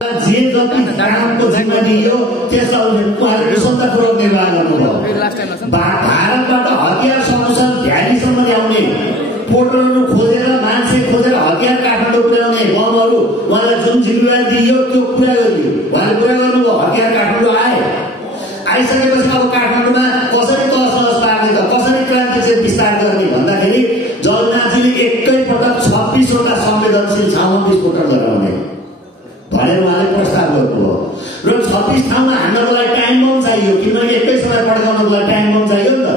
जे जति कामको जिम्मा दिइयो त्यसलाई उहाँले सन्तपूर्वक निर्वाह गर्नुभयो। भारतबाट हतियार समूहसँग भ्यालीसम्म ल्याउने, पोर्टलहरू खोजेर मान्छे खोजेर हतियार काठमाडौँ पुर्याउने, बमहरू उहाँलाई जुन जिम्मेवारी दिइयो त्यो पुरा गरियो। उहाँले पुरा गर्नुभयो। हतियार काठमाडौँ आइसकेपछि अब काठमाडौँमा कसरी तहस पार्ने त, कसरी क्रान्ति चाहिँ विस्तार गर्ने भन्दाखेरि जगन्नाथजीले एकैपटक 26 वटा संवेदनशील ठाउँमा विस्फोटन गराउने भनेर उहाँले प्रस्ताव गर्नुभयो। र 26 ठाउँमा हान्नको लागि टाइम बम चाहियो, किनभने एकै समय पड्काउनको लागि टाइम बम चाहियो नि त।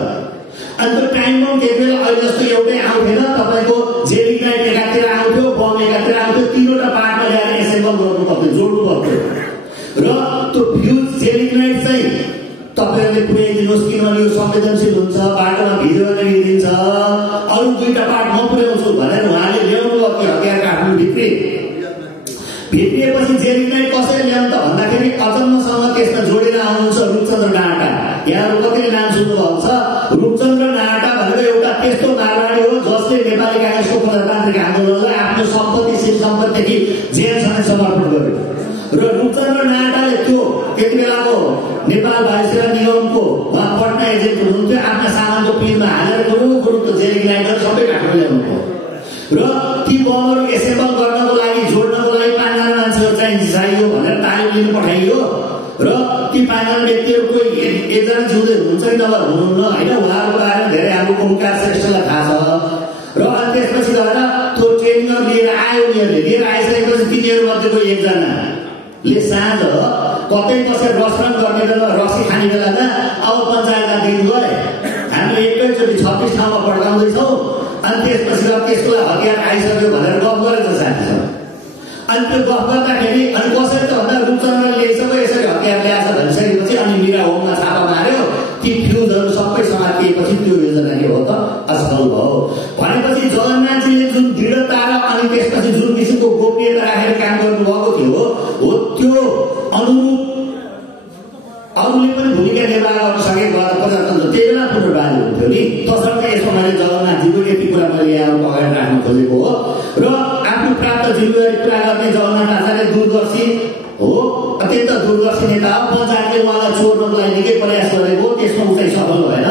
अनि त्यो टाइम बम त्यति बेला अहिले जस्तो एउटै आउँथेन, तपाईँको जेल इग्नाइट एकातिर आउँथ्यो, बम एकातिर आउँथ्यो, 3वटा पार्टमा ल्याएर एसेम्बल गर्नु पर्थ्यो, जोड्नु पर्थ्यो। र त्यो फ्युज जेल इग्नाइट चाहिँ तपाईँहरूले पुर्याइदिनुहोस्, किनभने यो संवेदनशील हुन्छ, बाटोमा भिडियो गरिदिन्छ, अरू 2टा पार्ट म पुर्याउँछु भनेर उहाँले ल्याउनु भयो। त्यो हतियार काठमाडौँ भित्रिएपछि जेल इग्नाइट कसरी ल्याउनु त भन्दाखेरि अचम्मसँग त्यसमा जोडेर आउनुहुन्छ रूपचन्द्र नाटा। यहाँहरू कतिले नाम सुन्नुभएको छ। रूपचन्द्र नाटा भनेको एउटा त्यस्तो मारवाडी हो जसले नेपाली काङ्ग्रेसको प्रजातान्त्रिक आन्दोलनलाई आफ्नो सम्पत्ति श्री सम्पत्तिदेखि जेलसम्म समर्पण गर्यो। र रूपचन्द्र नाटाले त्यो त्यति बेलाको नेपाल वायुसेना निगमको उहाँ पटना एजेन्ट हुनुहुन्थ्यो। आफ्ना सामानको पिरमा हालेर गुरु त्यो जेल इग्नाइटर सबै काठमाडौँ ल्याउनुभयो। र ती बमहरू एसेम्बल गर्नको लागि, जोड्नको लागि 5 जना मान्छेहरू चाहियो भनेर तालिम लिनु पठाइयो। र ती 5 जना व्यक्तिहरू कोही 1 जना जिउँदै हुनुहुन्छ कि नभए हुनुहुन्न होइन, उहाँहरूको बारेमा धेरै हाम्रो ओमकार श्रेष्ठलाई थाहा छ। र अनि त्यसपछि गएर त्यो ट्रेनिङहरू लिएर आयो। उनीहरूले लिएर आइसकेपछि तिनीहरूमध्येको 1 जनाले साँझ कतै बसेर रसरन गर्ने बेला, रक्सी खाने बेलामा अब पञ्चायतका दिन गए, हामीले एकैचोटि 26 ठाउँमा पड्काउँदैछौँ, अनि त्यसपछि त्यसको लागि हतियार आइसक्यो भनेर गफ गरेछ साथीसँग। अनि त्यो गफ गर्दाखेरि अनि कसरी त भन्दा रूपचन्द्रले ल्याइसक्यो, यसरी हतियार ल्याएछ भनिसकेपछि अनि मिरा होममा छापा मार्यो। ती फ्युजहरू सबै समातिएपछि त्यो योजना के हो त असफल भयो। भनेपछि जगन्नाथजीले जुन दृढता र अनि त्यसपछि जुन किसिमको गोपनीयता राखेर काम गर्नुभएको थियो हो त्यो अनुरूप अरूले पनि भूमिका निर्वाह गर्न सकेको भएर प्रजातन्त्र त्यही बेला पुनर्वादी हुन्थ्यो नि। तसर्थ यसमा मैले जगन्नाथजीको यति कुरा मैले यहाँको अगाडि राख्न खोजेको हो। र आफ्नो प्राप्त जिम्मेवारी पुरा गर्ने जगन्नाथ आचार्य दूरदर्शी हो, अत्यन्त दूरदर्शी नेता हो। पञ्चायतले उहाँलाई चोर्नको लागि निकै प्रयास गरेको, त्यसमा ऊ चाहिँ सफल भएन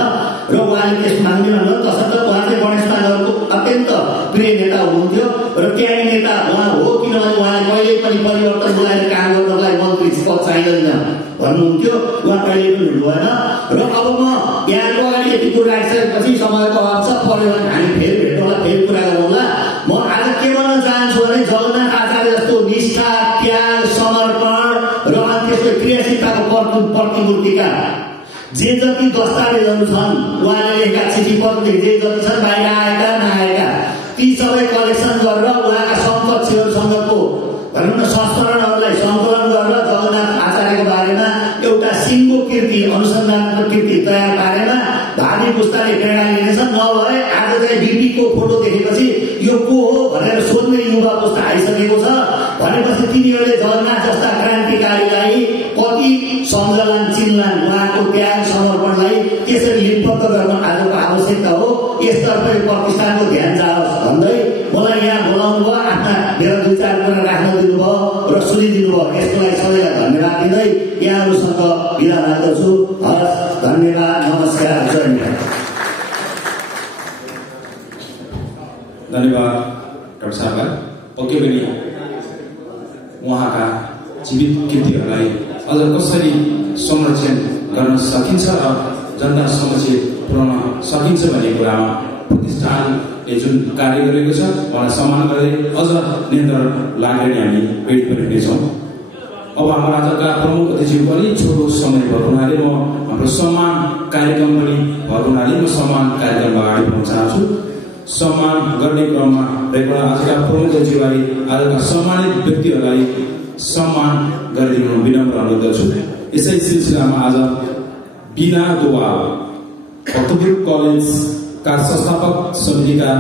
र उहाँले त्यसमा माग्दैन। तसर्थ उहाँ चाहिँ गणेश माधवको अत्यन्त प्रिय नेता हुनुहुन्थ्यो र त्यागी नेता उहाँ हो, किनभने उहाँले कहिल्यै पनि परिवर्तन बोलाएर काम गर्नको लागि मन्त्री पद चाहिँदैन भन्नुहुन्थ्यो। उहाँ कहिले पनि हुनु भएन। र अब म यहाँको अगाडि यति कुरा राखिसकेपछि समयको अभाव छ, पऱ्यो भने हामी फेरि भेट्नुहोला, फेरि कुरा गरौँला। म आज के भन्न चाहन्छु भने जगन्नाथ आचार्य जस्तो निष्ठा, त्याग, समर्पण र त्यसको क्रियाशीलताको प्रतिमूर्तिका जे जति दस्तावेजहरू छन्, उहाँले लेखेका चिठी पत्र जे जति छन्, बाहिर आएका नआएका, ती सबै कलेक्सन गरेर उहाँका समकक्षहरूसँगको भनौँ न संस्मरणहरूलाई सङ्कलन गरेर जगन्नाथ आचार्यको बारेमा एउटा सिङ्गो कृति, अनुसन्धानको कृति तयार पारेमा भावी पुस्ताले प्रेरणा लिनेछन्। नभए आज चाहिँ बिपीको फोटो देखेपछि यो को हो भनेर सोध्ने युवा पुस्ता आइसकेको छ। भनेपछि तिनीहरूले जगन्नाथ जस्ता क्रान्तिकारीलाई कति सम्झलान् चिन्लान्, उहाँको त्याग समर्पणलाई त्यसरी लिपिबद्ध गर्न आजको आवश्यकता हो। यसतर्फ प्रतिष्ठानको ध्यान जाओस् भन्दै मलाई यहाँ बोलाउनु भयो, आफ्ना मेरो 2-4 कुरा राख्न दिनुभयो र सुनिदिनु भयो। यसको लागि सबैलाई धन्यवाद दिँदै यहाँहरूसँग बिदा माग्दछु। हस्, धन्यवाद, नमस्कार, जय नेपाल। धन्यवाद डाक्टर साहबलाई। पक्कै पनि उहाँका जीवित कृतिहरूलाई अझ कसरी संरक्षण गर्न सकिन्छ र जनता समक्ष पुर्याउन सकिन्छ भन्ने कुरामा प्रतिष्ठानले जुन कार्य गरेको छ उहाँलाई सम्मान गर्दै अझ निरन्तर लागेर हामी भेट पनि हुनेछौँ। अब हाम्रो आजका प्रमुख अतिथिको पनि छोटो समय भएको हुनाले म हाम्रो सम्मान कार्यक्रम पनि भएको हुनाले म सम्मान कार्यक्रम अगाडि बढाउन चाहन्छु। सम्मान गर्ने क्रममा रहेको आजका प्रमुख अतिथिलाई आजका सम्मानित व्यक्तिहरूलाई सम्मान गरिदिनु विनम्र अनुरोध गर्छु। यसै सिलसिलामा आज बिना दुवा भक्तपुर कलेजका संस्थापक समितिका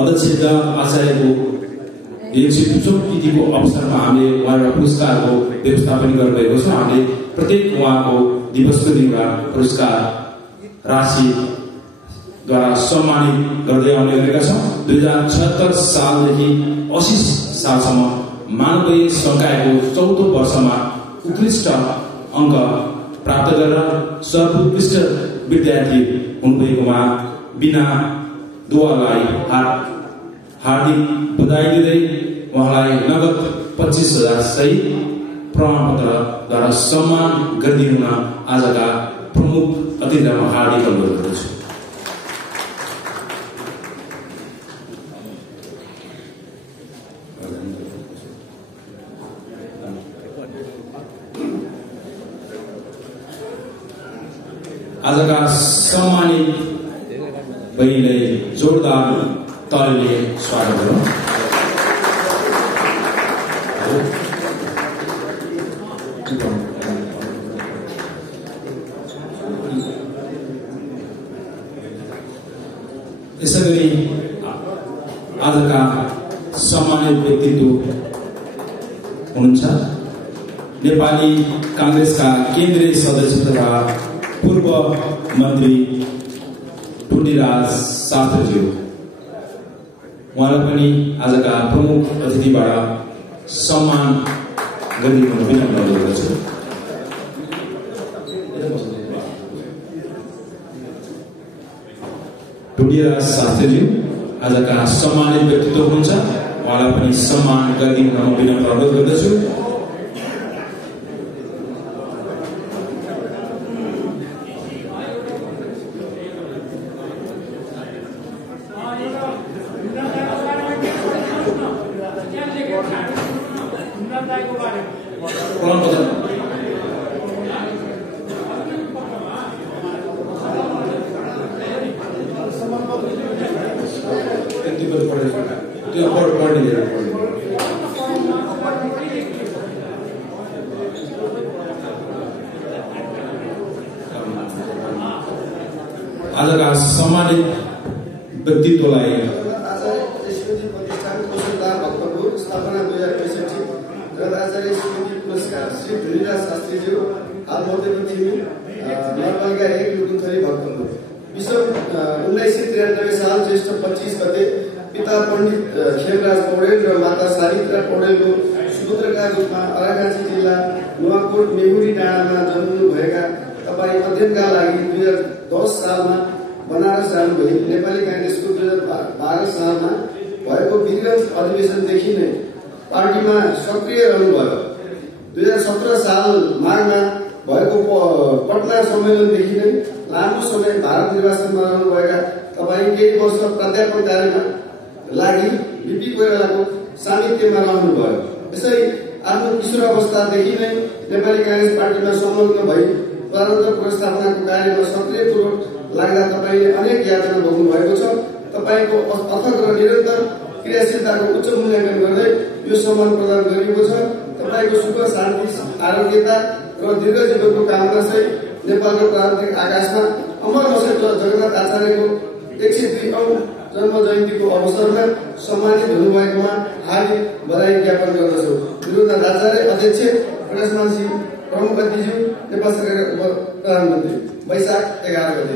अध्यक्ष आचार्यको 150औं तिथिको अवसरमा हामीले उहाँको पुरस्कारको व्यवस्थापन गरिरहेको छ। हामीले प्रत्येक उहाँको दिवसको दिन पुरस्कार राशिद्वारा सम्मानित गर्दै आउने गरेका छौँ। 2076 सालदेखि 80 सालसम्म मानवीय संकायको 4औं वर्षमा उत्कृष्ट अङ्क प्राप्त गरेर सर्वोत्कृष्ट विद्यार्थी हुनुभएकोमा बिना दुवालाई हार्दिक बधाई दिँदै उहाँलाई नगद 25,000 सहित प्रमाणपत्रद्वारा सम्मान गरिदिनुमा आजका प्रमुख अतिथिमा हार्दिक अनुरोध गर्दछु। आजका सम्मानित बहिनीलाई जोरदार तालीले स्वागत गरौँ। यसैगरी आजका सम्मानित व्यक्तित्व हुनुहुन्छ नेपाली कांग्रेसका केन्द्रीय सदस्य तथा पूर्व मन्त्री टुटीराज शास्त्रीज्यू। उहाँलाई पनि आजका प्रमुख अतिथिबाट सम्मान गरिदिनु विनम्र अनुरोध गर्छु। टुटीराज शास्त्रीज्यू आजका सम्मानित व्यक्तित्व हुनुहुन्छ। उहाँलाई पनि सम्मान गरिदिनु विनम्र अनुरोध गर्दछु। आजका सम्मानित व्यक्तित्वलाई स्थापना 2065 आचार्य स्मृति पुरस्कार श्री टुटीराज शास्त्रीज्यू आत्मदेव थिमी नगरपालिका 1 लुकुमथली भक्तपुर। विश्व 1993 साल ज्येष्ठ 25 गते पिता पण्डित खेमराज पौडेल र माता सारित्रा पौडेलको सुपुत्रका रूपमा अराकाँची जिल्ला नुवाकोट मेहुरी डाँडामा जन्मनुभएका तपाईँ अध्ययनका लागि 2010 सालमा बनारस जानुभई नेपाली कांग्रेसको 2012 सालमा भएको वीरगञ्ज अधिवेशनदेखि नै पार्टीमा सक्रिय रहनुभयो। 2017 साल माघमा भएको पटना सम्मेलनदेखि नै लामो समय भारत निर्वाचनमा रहनुभएका तपाईँ केही वर्ष प्राध्यापक कार्यमा लागि बिपी कोइरालाको सानिध्यमा रहनुभयो। यसरी आफ्नो किशोर अवस्थादेखि नै नेपाली कांग्रेस पार्टीमा संलग्न भई प्रारन्भ पुनर्स्थापनाको कार्यमा सक्रियपूर्वक लाग्दा तपाईँले अनेक यातना भोग्नु भएको छ। तपाईँको अथक र निरन्तर क्रियाशीलताको उच्च मूल्याङ्कन गर्दै यो सम्मान प्रदान गरिएको छ। तपाईँको सुख शान्ति आरोग्यता र दीर्घ जीवनको कामना सहित नेपालको प्रान्तिक आकाशमा अमर बसेको जगन्नाथ आचार्यको 102औं जन्म जयन्तीको अवसरमा सम्मानित हुनुभएकोमा हार्दिक बधाई ज्ञापन गर्दछु। विरोधनाथ आचार्य अध्यक्ष, प्रकाशमानसिंह प्रमुख अतिथि, नेपाल सरकारका प्रधानमन्त्री। वैशाख 11 गते।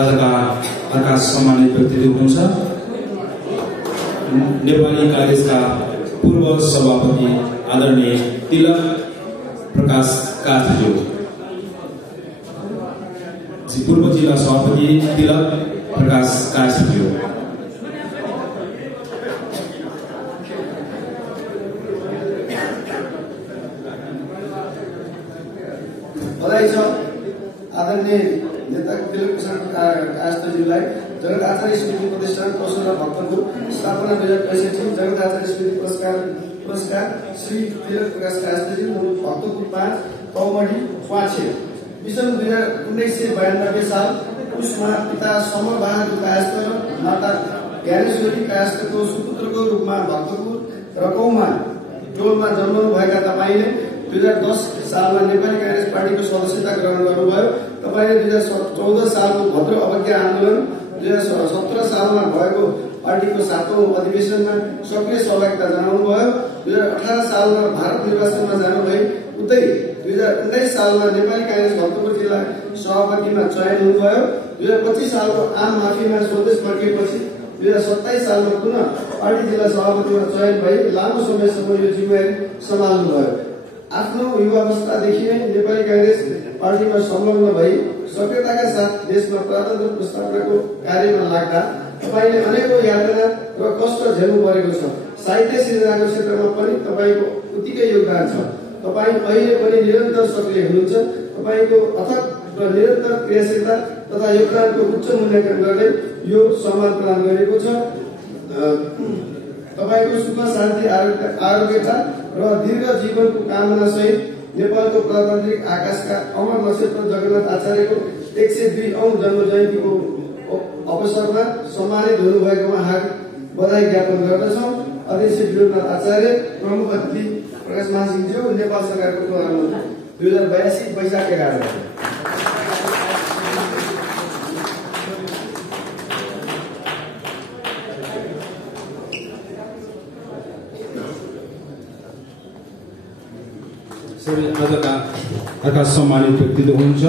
आजका अर्का सम्मानित व्यक्तित्व हुनुहुन्छ नेपाली कांग्रेसका पूर्व सभापति आदरणीय तिलक प्रकाश काफ्लेज्यू। पूर्व जिल्ला सभापति तिलक प्रकाश काफ्लेज्यू। बधाई छ आदरणीय नेता तिलक प्रसाद काफ्लेज्यूलाई जगत आचार्य स्मृति प्रतिष्ठान कौशल भक्तपुर स्थापना 2065 जगत आचार्य स्मृति पुरस्कार श्री तिलक प्रकाश काफ्लेज्यू भक्तपुर 5 कौमडी पाछे। विषम 1992 साल उसमा पिता समरबहादुर कायस्थ र माता ज्ञानेश्वरी कायस्थको सुपुत्रको रूपमा भक्तपुर रकौमा टोलमा जन्मनुभएका तपाईँले 2010 सालमा नेपाली कांग्रेस पार्टीको सदस्यता ग्रहण गर्नुभयो। तपाईँले 2014 सालको भद्र अवज्ञा आन्दोलन, 2017 सालमा भएको पार्टीको 7औं अधिवेशनमा सक्रिय सहभागिता जनाउनुभयो। 2018 सालमा भारत निर्वाचनमा जानुभई उतै 2019 सालमा नेपाली काङ्ग्रेस भक्तपुर जिल्ला सभापतिमा चयन हुनुभयो। 2025 सालको आम माफीमा स्वदेश फर्किएपछि 2027 सालमा पुनः पार्टी जिल्ला सभापतिमा चयन भई लामो समयसम्म यो जिम्मेवारी सम्हाल्नुभयो। आफ्नो युवावस्थादेखि नै नेपाली काङ्ग्रेस पार्टीमा संलग्न भई सक्रियताका साथ देशमा प्रजातन्त्र पुनर्स्थापनाको कार्यमा लाग्दा तपाईँले अनेकौं यातना र कष्ट झेल्नु परेको छ। साहित्य सृजनाको क्षेत्रमा पनि तपाईँको उत्तिकै योगदान छ। तपाईँ अहिले पनि निरन्तर सक्रिय हुनुहुन्छ। तपाईँको अथक र निरन्तर क्रियाशीलता तथा योगदानको उच्च मूल्याङ्कन गर्दै यो सम्मान प्रदान गरिएको छ। तपाईँको सुख शान्ति आरोग्यता र दीर्घ जीवनको कामना सहित नेपालको प्रजातान्त्रिक आकाशका अमर नक्षत्र जगन्नाथ आचार्यको 102औं जन्म जयन्तीको अवसरमा सम्मानित हुनुभएकोमा हार्दिक बधाई ज्ञापन गर्दछौँ। अध्यक्ष विनोदनाथ आचार्य, प्रमुख अतिथि प्रकाश महासिंहज्यू, नेपाल सरकारको प्रधानमन्त्री 2082 वैशाख 11 गते। आजका अर्का सम्मानित व्यक्तित्व हुनुहुन्छ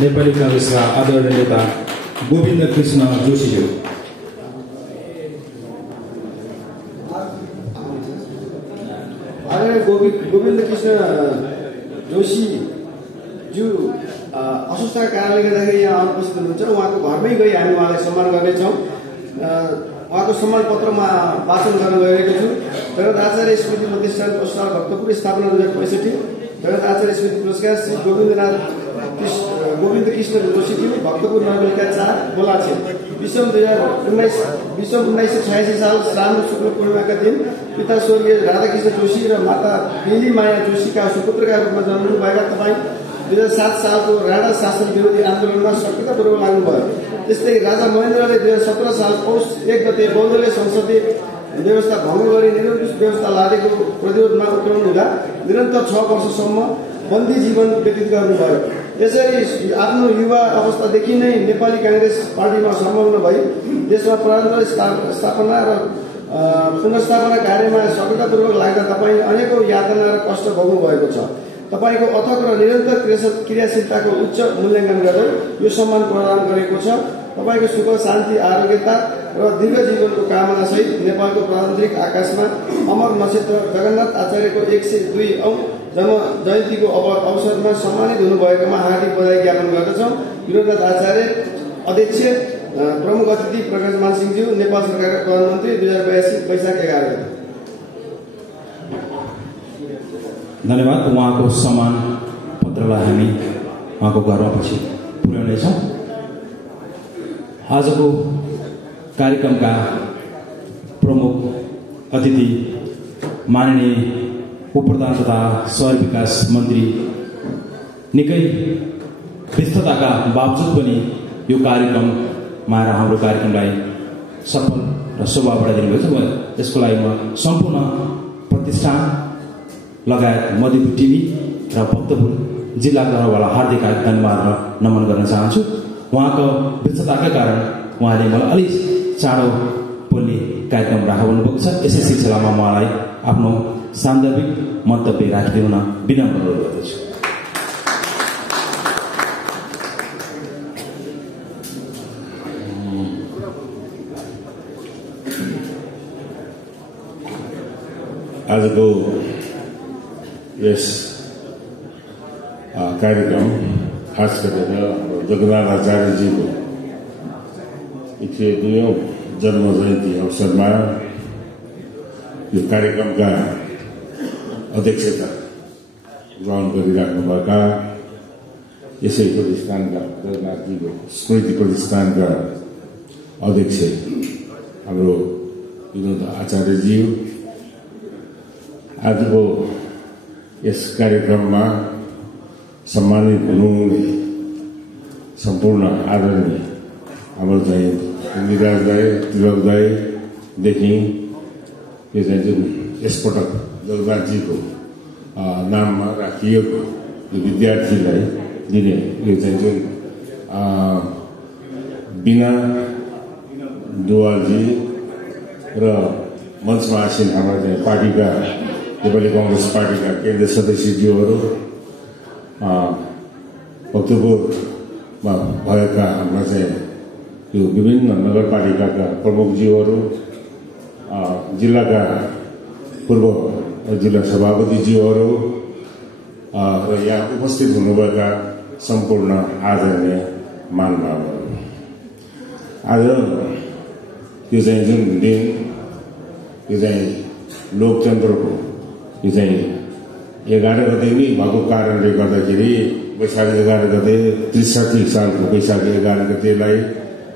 नेपाली काङ्ग्रेसका आदरणीय नेता गोविन्द कृष्ण जोशीज्यू। गोविन्द कृष्ण जोशीज्यू अस्वस्थताका कारणले गर्दाखेरि यहाँ अनुपस्थित हुनुहुन्छ। उहाँको घरमै गई हामी उहाँलाई सम्मान गर्नेछौँ। उहाँको सम्मान पत्रमा वाचन गर्न गइरहेको छु। जगत आचार्य स्मृति प्रतिष्ठान पुरस्कार भक्तपुर स्थापना 2065। जगत आचार्य स्मृति पुरस्कार श्री गोविन्द कृष्ण जोशीज्यू, भक्तपुर नगरपालिका 4 बोलाछे। विषम 1986 साल श्रावण शुक्ल पूर्णिमाका दिन पिता स्वर्गीय राधाकृष्ण जोशी र माता बेली माया जोशीका सुपुत्रका रूपमा जन्मनुभएका तपाईँ 2007 सालको राणा शासन विरोधी आन्दोलनमा सक्रियतापूर्वक लाग्नुभयो। त्यस्तै राजा महेन्द्रले 2017 साल पौष 1 गते बौद्धले संसदीय व्यवस्था भङ्ग गरी निरङ्कुश व्यवस्था लादेको प्रतिरोधमा उत्रनु हुँदा निरन्तर 6 वर्षसम्म बन्दी जीवन व्यतीत गर्नुभयो। यसरी आफ्नो युवा अवस्थादेखि नै नेपाली काङ्ग्रेस पार्टीमा संलग्न भई देशमा प्रजातन्त्र स्थापना र पुनर्स्थापना कार्यमा सक्रियतापूर्वक लाग्दा तपाईँ अनेकौं यातना र कष्ट भोग्नु भएको छ। तपाईँको अथक र निरन्तर क्रियाशीलताको उच्च मूल्याङ्कन गर्दै यो सम्मान प्रदान गरेको छ। तपाईँको सुख शान्ति आरोग्यता र दीर्घ जीवनको कामना सहित नेपालको प्रजातान्त्रिक आकाशमा अमर नक्षत्र जगन्नाथ आचार्यको 102औं जन्म जयन्तीको अवसरमा सम्मानित हुनुभएकोमा हार्दिक बधाई ज्ञापन गर्दछौँ। विनोदनाथ आचार्य, अध्यक्ष, प्रमुख अतिथि प्रकाश महासिंहज्यू, नेपाल सरकारका प्रधानमन्त्री 2082 वैशाख 11 गते। धन्यवाद। उहाँको सम्मान पत्रलाई हामी उहाँको घरमा पछि पुर्याउनेछौँ। आजको कार्यक्रमका प्रमुख अतिथि माननीय उपप्रधान तथा शहर विकास मन्त्री निकै व्यस्तताका बावजुद पनि यो कार्यक्रममा आएर हाम्रो कार्यक्रमलाई सफल र शोभा बढाइदिनु भएको छ। यसको लागि म सम्पूर्ण प्रतिष्ठान लगायत मधुपुर टिभी र भक्तपुर जिल्ला तर्फबाट हार्दिक धन्यवाद र नमन गर्न चाहन्छु। उहाँको व्यस्तताका कारण उहाँले मलाई अलिक चाँडो बोल्ने कार्यक्रम राख्नु भएको छ। यसै सिलसिलामा म उहाँलाई आफ्नो सान्दर्भिक मन्तव्य राखिदिन विनम्र अनुरोध गर्दछु। आजको यस कार्यक्रम खास गरेर जगन्नाथ आचार्यजीको 102औं जन्म जयन्ती अवसरमा यो कार्यक्रमका अध्यक्षता ग्रहण गरिराख्नुभएका यसै प्रतिष्ठानका जगन्नाथजीको स्मृति प्रतिष्ठानका अध्यक्ष हाम्रो विनोद आचार्यजी, आजको यस कार्यक्रममा सम्मानित हुनुहुने सम्पूर्ण आदरणीय हाम्रो चाहिँ निराज दाई, तिलक दाईदेखि यो चाहिँ जुन यसपटक जगन्नाथजीको नाममा राखिएको यो विद्यार्थीलाई दिने यो चाहिँ जुन बिना दुवालजी र मञ्चमा आसीन हाम्रा चाहिँ पार्टीका नेपाली काङ्ग्रेस पार्टीका केन्द्रीय सदस्यज्यूहरू भक्तपुरमा भएका हाम्रा चाहिँ यो विभिन्न नगरपालिकाका प्रमुखज्यूहरू, जिल्लाका पूर्व जिल्ला सभापतिज्यूहरू र यहाँ उपस्थित हुनुभएका सम्पूर्ण आदरणीय महानुभावहरू, आज यो चाहिँ जुन दिन यो चाहिँ लोकतन्त्रको यो चाहिँ 11 गते नै भएको कारणले गर्दाखेरि वैशाख 11 गते 63 सालको वैशाख 11 गतेलाई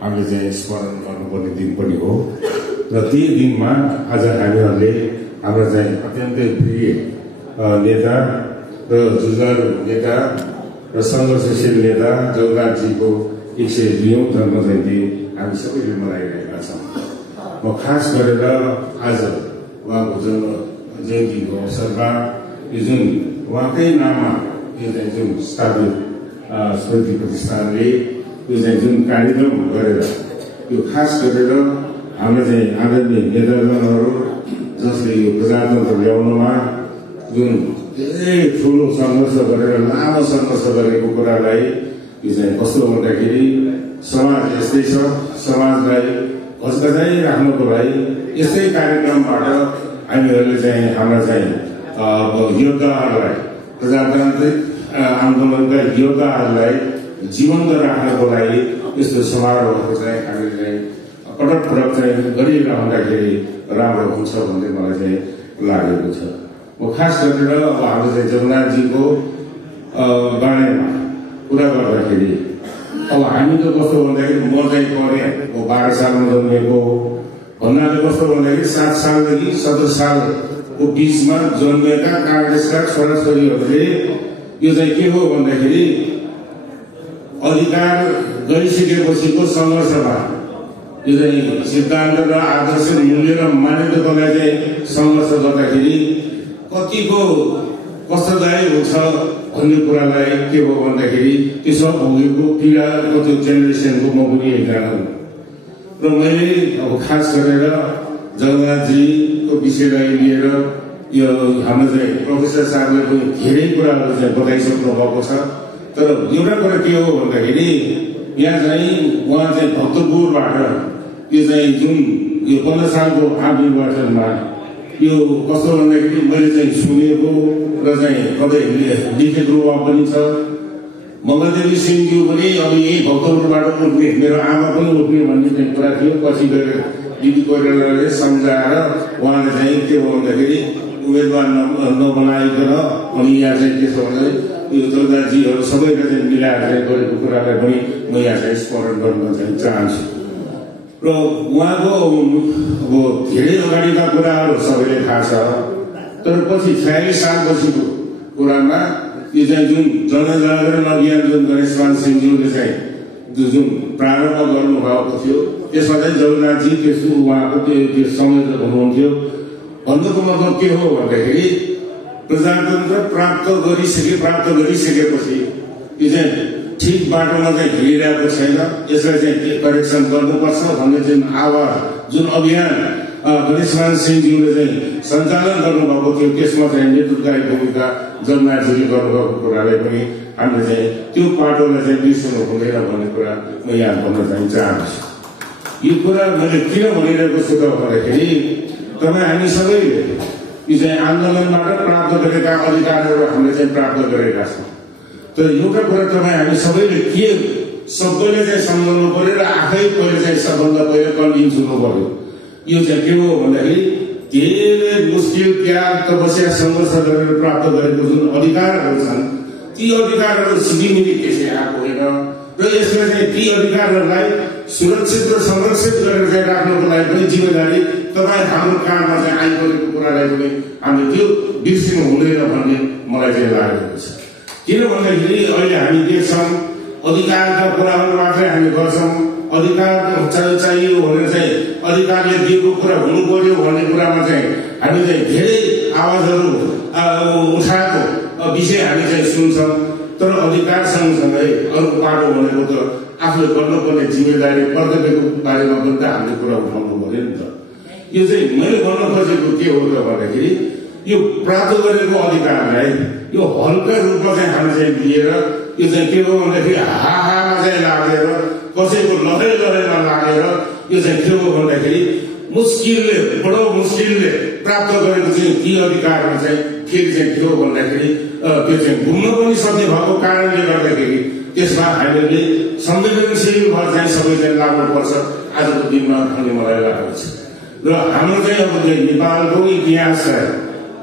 हामीले चाहिँ स्मरण गर्नुपर्ने दिन पनि हो र त्यही दिनमा आज हामीहरूले हाम्रो चाहिँ अत्यन्तै प्रिय नेता र जुझारु नेता र सङ्घर्षशील नेता जगन्नाथजीको 102औं जन्म जयन्ती हामी सबैले मनाइरहेका छौँ। म खास गरेर आज उहाँको जन्म जयन्तीको अवसरमा यो जुन उहाँकै नाममा यो चाहिँ जुन स्थापित स्मृति प्रतिष्ठानले यो चाहिँ जुन कार्यक्रम गरेर यो खास गरेर हाम्रो चाहिँ आदरणीय नेतागणहरू जसले यो प्रजातन्त्र ल्याउनमा जुन धेरै ठुलो सङ्घर्ष गरेर लामो सङ्घर्ष गरेको कुरालाई यो चाहिँ कस्तो भन्दाखेरि समाज यस्तै छ, समाजलाई घचघचाइराख्नको लागि यस्तै कार्यक्रमबाट हामीहरूले चाहिँ हाम्रा चाहिँ योद्धाहरूलाई, प्रजातान्त्रिक आन्दोलनका योद्धाहरूलाई जीवन्त राख्नको लागि यस्तो समारोहहरू चाहिँ हामीले चाहिँ पटक पटक चाहिँ गरिरहँदाखेरि राम्रो हुन्छ भन्ने मलाई चाहिँ लागेको छ। म खास गरेर अब हाम्रो चाहिँ जगन्नाथजीको बारेमा कुरा गर्दाखेरि अब हामी त कस्तो भन्दाखेरि म चाहिँ पढेँ 12 सालमा जन्मेको भन्नाले कस्तो भन्दाखेरि 7 सालदेखि 17 सालको बिचमा जन्मेका काङ्ग्रेसका छोराछोरीहरूले यो चाहिँ के हो भन्दाखेरि अधिकार गरिसकेपछिको सङ्घर्षमा यो चाहिँ सिद्धान्त र आदर्श मूल्य र मान्यताको लागि चाहिँ सङ्घर्ष गर्दाखेरि कतिको कष्टदायी हुन्छ भन्ने कुरालाई के हो भन्दाखेरि त्यो सब भोगेको पीडाको त्यो जेनेरेसनको म पनि एकजना हुँ र मैले अब खास गरेर जगन्नाथजीको विषयलाई लिएर यो हाम्रो चाहिँ प्रोफेसर साहबले पनि धेरै कुराहरू चाहिँ बताइसक्नु भएको छ। तर एउटा कुरा के हो भन्दाखेरि यहाँ चाहिँ उहाँ चाहिँ भक्तपुरबाट यो चाहिँ जुन यो 15 सालको आम निर्वाचनमा यो कस्तो भन्दाखेरि मैले चाहिँ सुनेको र चाहिँ कतै लिखित रूपमा पनि छ। मङ्गलदेवी सिंहज्यू पनि अब यही भक्तपुरबाट उठ्ने, मेरो आमा पनि उठ्ने भन्ने चाहिँ कुरा थियो। पछि गएर दिदी कोइरालाले सम्झाएर उहाँले चाहिँ के हो भन्दाखेरि उम्मेदवार नबनाइकन अनि यहाँ चाहिँ के छ भने यो जगन्नाथजीहरू सबैले चाहिँ मिलाएर चाहिँ गरेको कुरालाई पनि म यहाँ चाहिँ स्मरण गर्न चाहिँ चाहन्छु। र उहाँको अब धेरै अगाडिका कुराहरू सबैले थाहा छ, तर पछि 46 सालपछिको कुरामा यो चाहिँ जुन जनजागरण अभियान जुन गणेशमान सिंहज्यूले चाहिँ जुन प्रारम्भ गर्नुभएको थियो त्यसमा चाहिँ जगन्नाथजी त्यसको उहाँको त्यो संयोजक हुनुहुन्थ्यो। भन्नुको मतलब के हो भन्दाखेरि प्रजातन्त्र प्राप्त गरिसकेपछि यो चाहिँ ठिक बाटोमा चाहिँ हिँडिरहेको छैन, यसलाई चाहिँ करेक्सन गर्नुपर्छ भन्ने जुन आवाज जुन अभियान गणेशमान सिंहज्यूले चाहिँ सञ्चालन गर्नुभएको थियो त्यसमा चाहिँ नेतृत्वकारी भूमिका जगन्नाथजीले गर्नुभएको कुरालाई पनि हामीले चाहिँ त्यो पाटोलाई चाहिँ बिर्सनु हुँदैन भन्ने कुरा म यहाँ भन्न चाहिँ चाहन्छु। यो कुरा मैले किन भनिरहेको छु त भन्दाखेरि तपाईँ हामी सबैले यो चाहिँ आन्दोलनबाट प्राप्त गरेका अधिकारहरू हामीले चाहिँ प्राप्त गरेका छौँ। तर एउटा कुरा तपाईँ हामी सबैले के सबैले चाहिँ सम्झाउनु पर्यो र आफै पहिले चाहिँ सबभन्दा पहिले कन्भिन्स हुनु पर्यो। यो चाहिँ के हो भन्दाखेरि धेरै मुस्किल त्याग तपस्या सङ्घर्ष गरेर प्राप्त गरेको जुन अधिकारहरू छन् ती अधिकारहरू सिधिमिधि त्यसै आएको होइन र यसलाई चाहिँ ती अधिकारहरूलाई सुरक्षित र संरक्षित गरेर चाहिँ राख्नको लागि पनि जिम्मेदारी तपाईँ हाम्रो काममा चाहिँ आइपरेको कुरालाई पनि हामीले त्यो बिर्सिनु हुँदैन भन्ने मलाई चाहिँ लागेको छ। किन भन्दाखेरि अहिले हामी देख्छौँ अधिकारका कुराहरू मात्रै हामी गर्छौँ, अधिकार चाहियो भनेर चाहिँ अधिकारले दिएको कुरा हुनु पर्यो भन्ने कुरामा चाहिँ हामी चाहिँ धेरै आवाजहरू उठाएको विषय हामी चाहिँ सुन्छौँ। तर अधिकार सँगसँगै अर्को पाटो भनेको त आफूले गर्नुपर्ने जिम्मेदारी कर्तव्यको बारेमा पनि त हामीले कुरा उठाउनु पर्यो नि त। यो चाहिँ मैले भन्न खोजेको के हो त भन्दाखेरि यो प्राप्त गरेको अधिकारलाई यो हल्का रूपमा चाहिँ हामीले चाहिँ लिएर यो चाहिँ के हो भन्दाखेरि हाहामा चाहिँ लागेर कसैको लहैमा लागेर यो चाहिँ के हो भन्दाखेरि मुस्किलले बडो मुस्किलले प्राप्त गरेको चाहिँ ती अधिकारहरू चाहिँ फेरि चाहिँ के हो भन्दाखेरि त्यो चाहिँ घुम्न पनि सक्ने भएको कारणले गर्दाखेरि त्यसमा हामीले संवेदनशील भएर चाहिँ सबै चाहिँ लाग्नुपर्छ आजको दिनमा भन्ने मलाई लागेको छ। र हाम्रो चाहिँ अब चाहिँ नेपालको इतिहास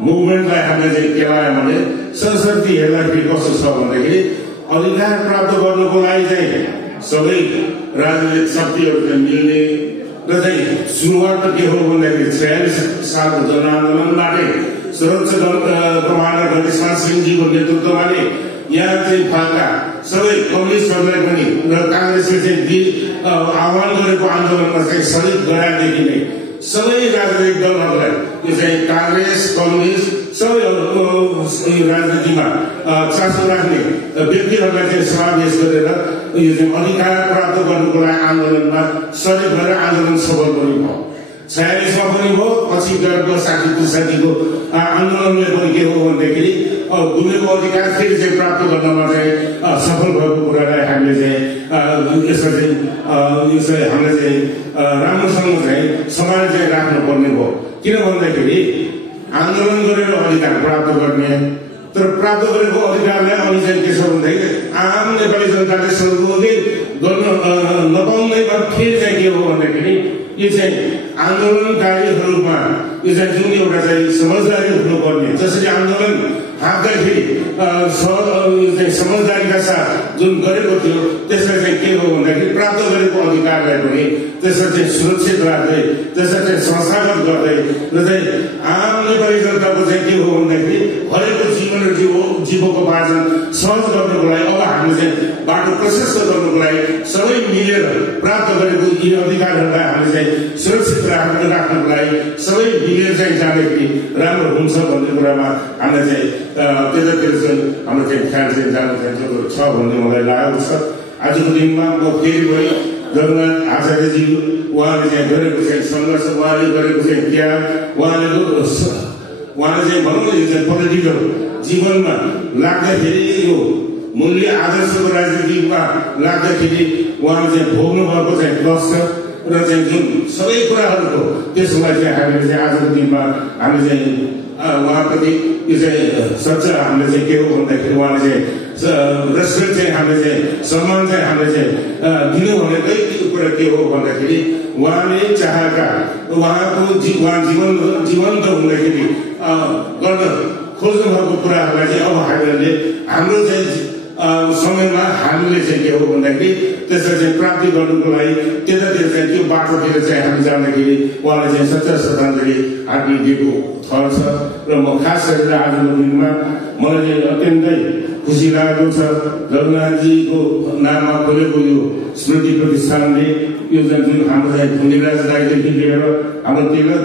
मुभमेन्टलाई हामीले चाहिँ केलायो भने संस्कृति हेर्दाखेरि कस्तो छ भन्दाखेरि अधिकार प्राप्त गर्नुको लागि चाहिँ सबै राजनीतिक शक्तिहरू चाहिँ मिल्ने र चाहिँ सुरुवात के हो भन्दाखेरि 46 सालको जनआन्दोलनबाटै सुरक्षा दल कमान्डर घनश्याम सिंहजीको नेतृत्वमा यहाँ चाहिँ फाल्का सबै कम्युनिस्टहरूलाई पनि र काङ्ग्रेसले चाहिँ आह्वान गरेको आन्दोलनमा चाहिँ शरीक गराएदेखि नै सबै राजनैतिक दलहरूलाई यो चाहिँ काङ्ग्रेस कम्युनिस्ट सबै राजनीतिमा चासो राख्ने व्यक्तिहरूलाई चाहिँ समावेश गरेर यो चाहिँ अधिकार प्राप्त गर्नुको लागि आन्दोलनमा शरीक भएर आन्दोलन सफल पनि भयो। 46मा पनि भयो, पछि गएर 60-62 आन्दोलनले पनि के हो भन्दाखेरि गुमेको अधिकार फेरि चाहिँ प्राप्त गर्नमा चाहिँ सफल भएको कुरालाई हामीले चाहिँ यसरी चाहिँ हामीले चाहिँ राम्रोसँग चाहिँ समाज चाहिँ राख्नु पर्ने भयो। किन भन्दाखेरि आन्दोलन गरेर अधिकार प्राप्त गर्ने तर प्राप्त गरेको अधिकारलाई अनि चाहिँ के छ भन्दाखेरि आम नेपाली जनताले सदुपयोग गर्न नपाउनेमा फेरि चाहिँ के हो भन्दाखेरि यो चाहिँ आन्दोलनकारीहरूमा यो चाहिँ जुन एउटा चाहिँ समझदारी हुनुपर्ने जसरी आन्दोलन हाँक्दाखेरि समझदारीका साथ जुन गरेको थियो त्यसलाई चाहिँ के हो भन्दाखेरि प्राप्त गरेको अधिकारलाई पनि त्यसलाई चाहिँ सुरक्षित राख्दै त्यसलाई चाहिँ संस्थागत गर्दै र चाहिँ आम नेपाली जनताको चाहिँ के हो भन्दाखेरि हरेकको जीवन र जीवकोपार्जन सहज गर्नुको लागि अब हामीले चाहिँ बाटो प्रशस्त गर्नुको लागि सबै मिलेर प्राप्त गरेको यी अधिकारहरूलाई हामीले चाहिँ सुरक्षित राख्नुको लागि सबै मिलेर चाहिँ जाँदाखेरि राम्रो हुन्छ भन्ने कुरामा हामीले चाहिँ त्यतातिर चाहिँ हाम्रो चाहिँ ख्याल चाहिँ जानु चाहिँ छ भन्ने मलाई लागेको छ। आजको दिनमा म फेरि पनि जगन्नाथ आचार्यजी उहाँले चाहिँ गरेको चाहिँ सङ्घर्ष उहाँले गरेको चाहिँ त्याग उहाँले चाहिँ भनौँ न यो चाहिँ पोलिटिकल जीवनमा लाग्दाखेरि यो मूल्य आदर्शको राजनीतिमा लाग्दाखेरि उहाँले चाहिँ भोग्नु भएको चाहिँ कष्ट र चाहिँ जुन सबै कुराहरूको त्यसलाई चाहिँ हामीले चाहिँ आजको दिनमा हामीले चाहिँ उहाँप्रति यो चाहिँ सच्चा हामीले चाहिँ के हो भन्दाखेरि उहाँले चाहिँ रेस्पेक्ट चाहिँ हामीले चाहिँ सम्मान चाहिँ हामीले चाहिँ दिनु भनेकै कुरा के हो भन्दाखेरि उहाँले चाहेका उहाँको जीवन्त हुँदाखेरि गर्न खोज्नु भएको कुराहरूलाई चाहिँ अब हामीले हाम्रो चाहिँ समयमा हामीले चाहिँ के हो भन्दाखेरि त्यसलाई चाहिँ प्राप्ति गर्नुको लागि त्यतातिर चाहिँ त्यो बाटोतिर चाहिँ हामी जाँदाखेरि उहाँले चाहिँ सच्चा श्रद्धाञ्जली हामी दिएको थर छ। र म खास गरेर आजको दिनमा मलाई चाहिँ अत्यन्तै खुसी लागेको छ जगन्नाथजीको नाममा खोलेको यो स्मृति प्रतिष्ठानले यो जुन हाम्रो चाहिँ धुनीराज दाईदेखि लिएर हाम्रो तिलक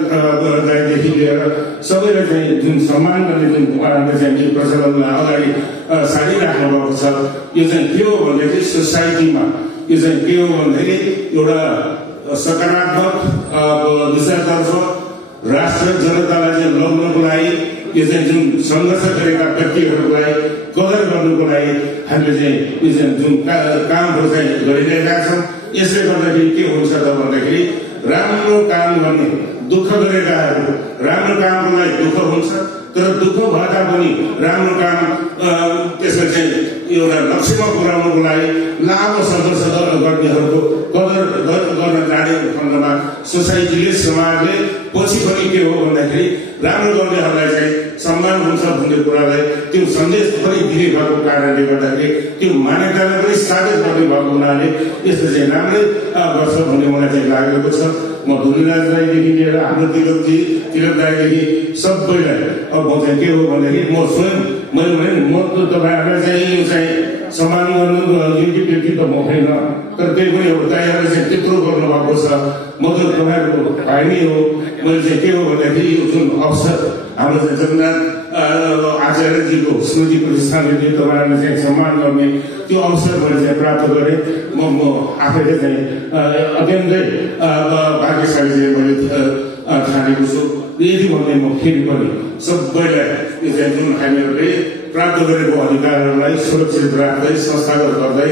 दाईदेखि लिएर सबैलाई चाहिँ जुन सम्मान गर्ने जुन उहाँहरूले चाहिँ यो प्रचलनलाई अगाडि सारिराख्नु भएको छ यो चाहिँ के हो भन्दाखेरि सोसाइटीमा यो चाहिँ के हो भन्दाखेरि एउटा सकारात्मक दिशातर्फ राष्ट्र जनतालाई चाहिँ लग्नको लागि यो चाहिँ जुन सङ्घर्ष गरेका व्यक्तिहरूलाई कदर गर्नुको लागि हामीले चाहिँ यो चाहिँ जुन कामहरू चाहिँ गरिरहेका छौँ। यसले गर्दाखेरि के हुन्छ त भन्दाखेरि राम्रो काम गर्ने दुःख गरेकाहरू राम्रो कामको लागि दुःख हुन्छ तर दुःख भएका पनि राम्रो काम त्यसलाई चाहिँ एउटा लक्ष्यमा पुर्याउनुको लागि लामो सङ्घर्ष गर्नेहरूको कदर गर्न जाने खण्डमा सोसाइटीले समाजले पछि पनि के हो भन्दाखेरि राम्रो गर्नेहरूलाई चाहिँ सम्मान हुन्छ भन्ने कुरालाई त्यो सन्देश पनि दिने भएको कारणले गर्दाखेरि त्यो मान्यतालाई पनि साबित गर्ने भएको हुनाले यसले चाहिँ राम्रै गर्छ भन्ने मलाई चाहिँ लागेको छ। म धुनीराज दाईदेखि लिएर हाम्रो तिलक दाईदेखि सबैलाई अब म चाहिँ के हो भन्दाखेरि म स्वयं मैले भने म त तपाईँहरूलाई चाहिँ यो चाहिँ सम्मान गर्नु योग्य व्यक्ति त म होइन तर त्यही पनि अब दाईहरूले चाहिँ त्यत्रो गर्नुभएको छ म त तपाईँहरूको भाइ नै हो। मैले चाहिँ के हो भन्दाखेरि यो जुन अवसर हाम्रो चाहिँ जगन्नाथ आचार्यजीको स्मृति प्रतिष्ठानले तपाईँहरूले चाहिँ सम्मान गर्ने त्यो अवसर मैले चाहिँ प्राप्त गरेँ। म आफैले चाहिँ अत्यन्तै भाग्यशाली चाहिँ मैले ठानेको छु। यदि भन्दै म फेरि पनि सबैलाई यो चाहिँ जुन हामीहरूले प्राप्त गरेको अधिकारहरूलाई सुरक्षित राख्दै संस्थागत गर्दै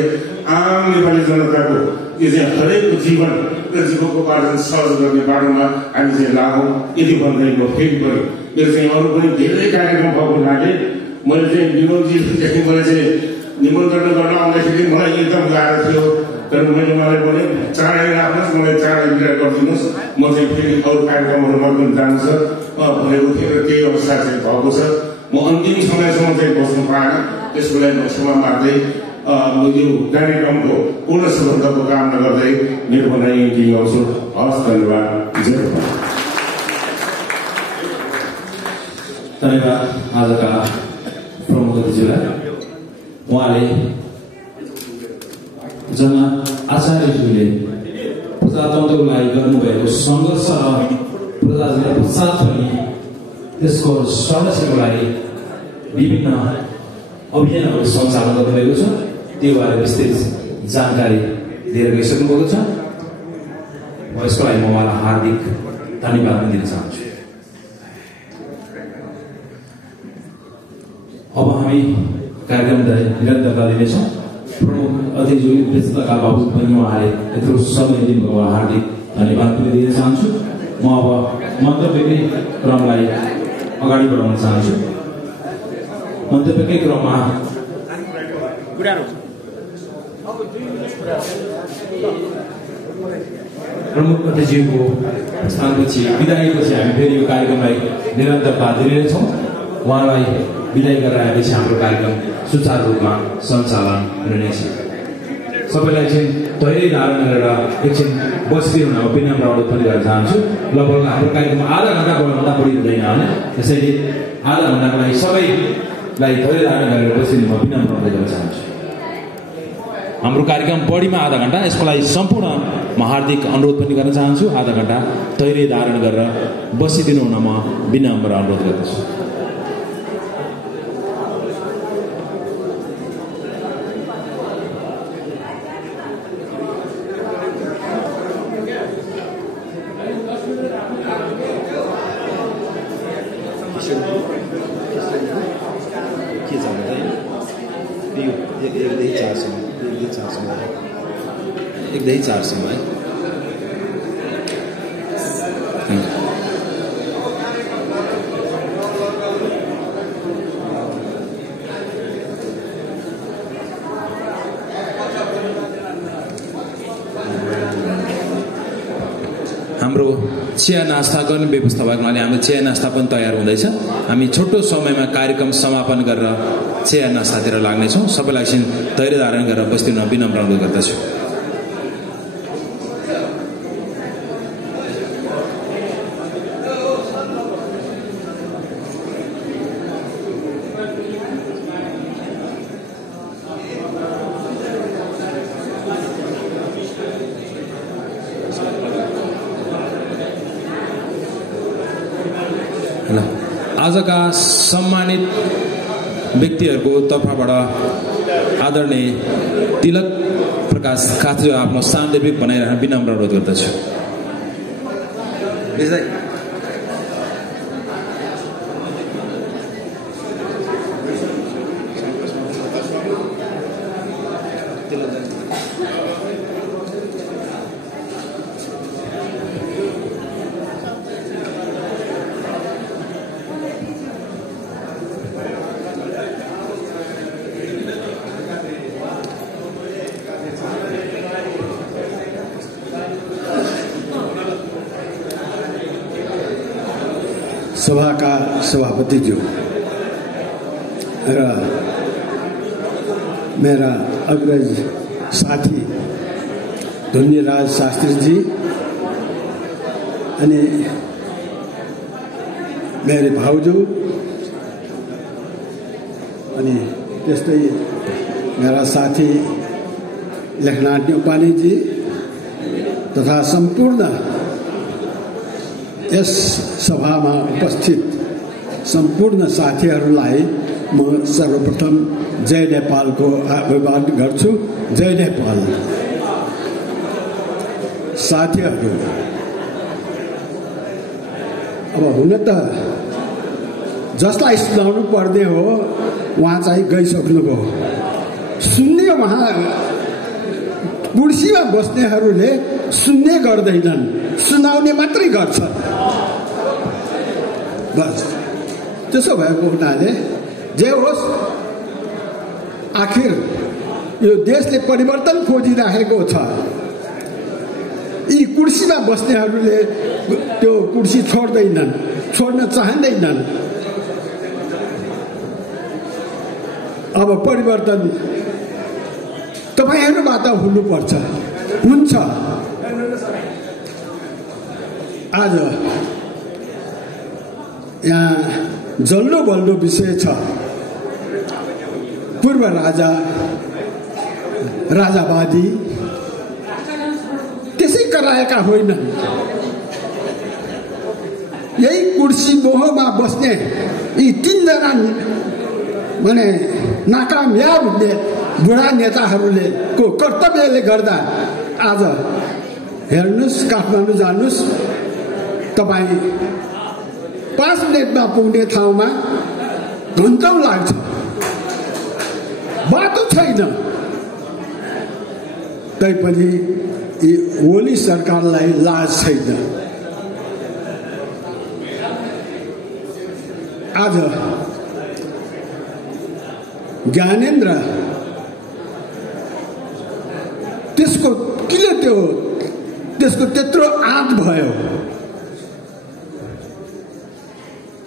आम नेपाली जनताको यो चाहिँ हरेक जीवन र जीवकोपार्जन सहज गर्ने बाटोमा हामी चाहिँ लागौँ यति भन्दै म फेरि पनि मेरो चाहिँ अरू पनि धेरै कार्यक्रम भएको हुनाले मैले चाहिँ विमलजीदेखि मलाई चाहिँ निमन्त्रण गर्न आउँदाखेरि मलाई एकदम गाह्रो थियो तर मैले मलाई भने चाँडै राख्नुहोस् मलाई चाँडै विदा गरिदिनुहोस् म चाहिँ फेरि अरू कार्यक्रमहरूमा पनि जानु छ भनेको थियो र त्यही अवस्था चाहिँ भएको छ म अन्तिम समयसम्म चाहिँ बस्नु पाएन त्यसको लागि म क्षमा माग्दै यो कार्यक्रमको पूर्ण सफलताको कामना गर्दै मेरो भनाइ यहीँ आउँछु हस् धन्यवाद जय धन्यवाद आजका प्रमुख अतिथिलाई उहाँले जना आचार्यज्यूले प्रजातन्त्रको लागि गर्नुभएको सङ्घर्ष र प्रजातन्त्र पश्चात पनि त्यसको संरक्षणको लागि विभिन्न अभियानहरू सञ्चालन गर्नुभएको छ त्यो बारे विस्तृत जानकारी दिएर गइसक्नु भएको छ म यसको लागि म उहाँलाई हार्दिक धन्यवाद दिन चाहन्छु अब हामी कार्यक्रमलाई निरन्तरता दिनेछौँ प्रमुख अतिथि व्यस्तका बाबत पनि उहाँले यत्रो समय दिनुभयो हार्दिक धन्यवाद पनि दिन चाहन्छु म अब मन्तव्यकै क्रमलाई अगाडि बढाउन चाहन्छु मन्तव्यकै क्रममा प्रमुख अतिथिको स्थानपछि विदाईपछि हामी फेरि यो कार्यक्रमलाई निरन्तरता दिनेछौँ उहाँलाई विदाई गरेर आएपछि हाम्रो कार्यक्रम सुचारू रूपमा सञ्चालन हुनेछ सबैलाई चाहिँ धैर्य धारण गरेर एकछिन बसिदिनु विनम्र अनुरोध पनि गर्न चाहन्छु लगभग हाम्रो कार्यक्रम आधा घन्टाभन्दा बढी हुँदैन होइन त्यसैले आधा घन्टाको लागि सबैलाई धैर्य धारण गरेर बसिदिनु म विनम्र अनुरोध गर्न चाहन्छु हाम्रो कार्यक्रम बढीमा आधा घन्टा यसको लागि सम्पूर्ण म हार्दिक अनुरोध पनि गर्न चाहन्छु आधा घन्टा धैर्य धारण गरेर बसिदिनु हुन म विनम्र अनुरोध गर्दछु एकदमै 400 है हाम्रो चिया नास्ता गर्ने व्यवस्था भएको हुनाले हाम्रो चिया नास्ता पनि तयार हुँदैछ हामी छोटो समयमा कार्यक्रम समापन गरेर चिया नास्तातिर लाग्नेछौँ सबैलाई एकछिन धैर्य धारण गरेर बस्दिन विनम्र अनुरोध गर्दछु आजका सम्मानित व्यक्तिहरूको तर्फबाट आदरणीय तिलक प्रकाश खात्री आफ्नो सान्दर्भिक बनाइरहन विनम्र अनुरोध गर्दछु सभाका सभापतिज्यू र मेरा अग्रज साथी धन्यराज शास्त्रीजी अनि मेरी भाउजू अनि त्यस्तै मेरा साथी लेखनाथ नेपालीजी तथा सम्पूर्ण यस सभामा उपस्थित सम्पूर्ण साथीहरूलाई म सर्वप्रथम जय नेपालको आह्वान गर्छु जय नेपाल साथीहरू अब हुन त जसलाई सुनाउनु पर्ने हो उहाँ चाहिँ गइसक्नुभयो। सुन्ने उहाँ कुर्सीमा बस्नेहरूले सुन्ने गर्दैनन्, सुनाउने मात्रै गर्छ। बस त्यसो भएको हुनाले जे होस्, आखिर यो देशले परिवर्तन खोजिराखेको छ। यी कुर्सीमा बस्नेहरूले त्यो कुर्सी छोड्दैनन्, छोड्न चाहँदैनन्। अब परिवर्तन तपाईहरूबाट हुनुपर्छ, हुन्छ। आज यहाँ जल्लो बल्लो विषय छ। पूर्व राजा, राजावादी त्यसै कराएका होइनन्। यही कुर्सी मोहमा बस्ने यी 3 जना माने नाकामयाब बुढा नेताहरूले को कर्तव्यले गर्दा आज हेर्नुहोस्, काठमाडौँ जानुहोस्, तपाईँ 5 मिनटमा पुग्ने ठाउँमा घन्टौँ लाग्छ, बाटो छैन। तैपनि ओली सरकारलाई लाज छैन। आज ज्ञानेन्द्र त्यसको किन त्यसको त्यत्रो आँट भयो?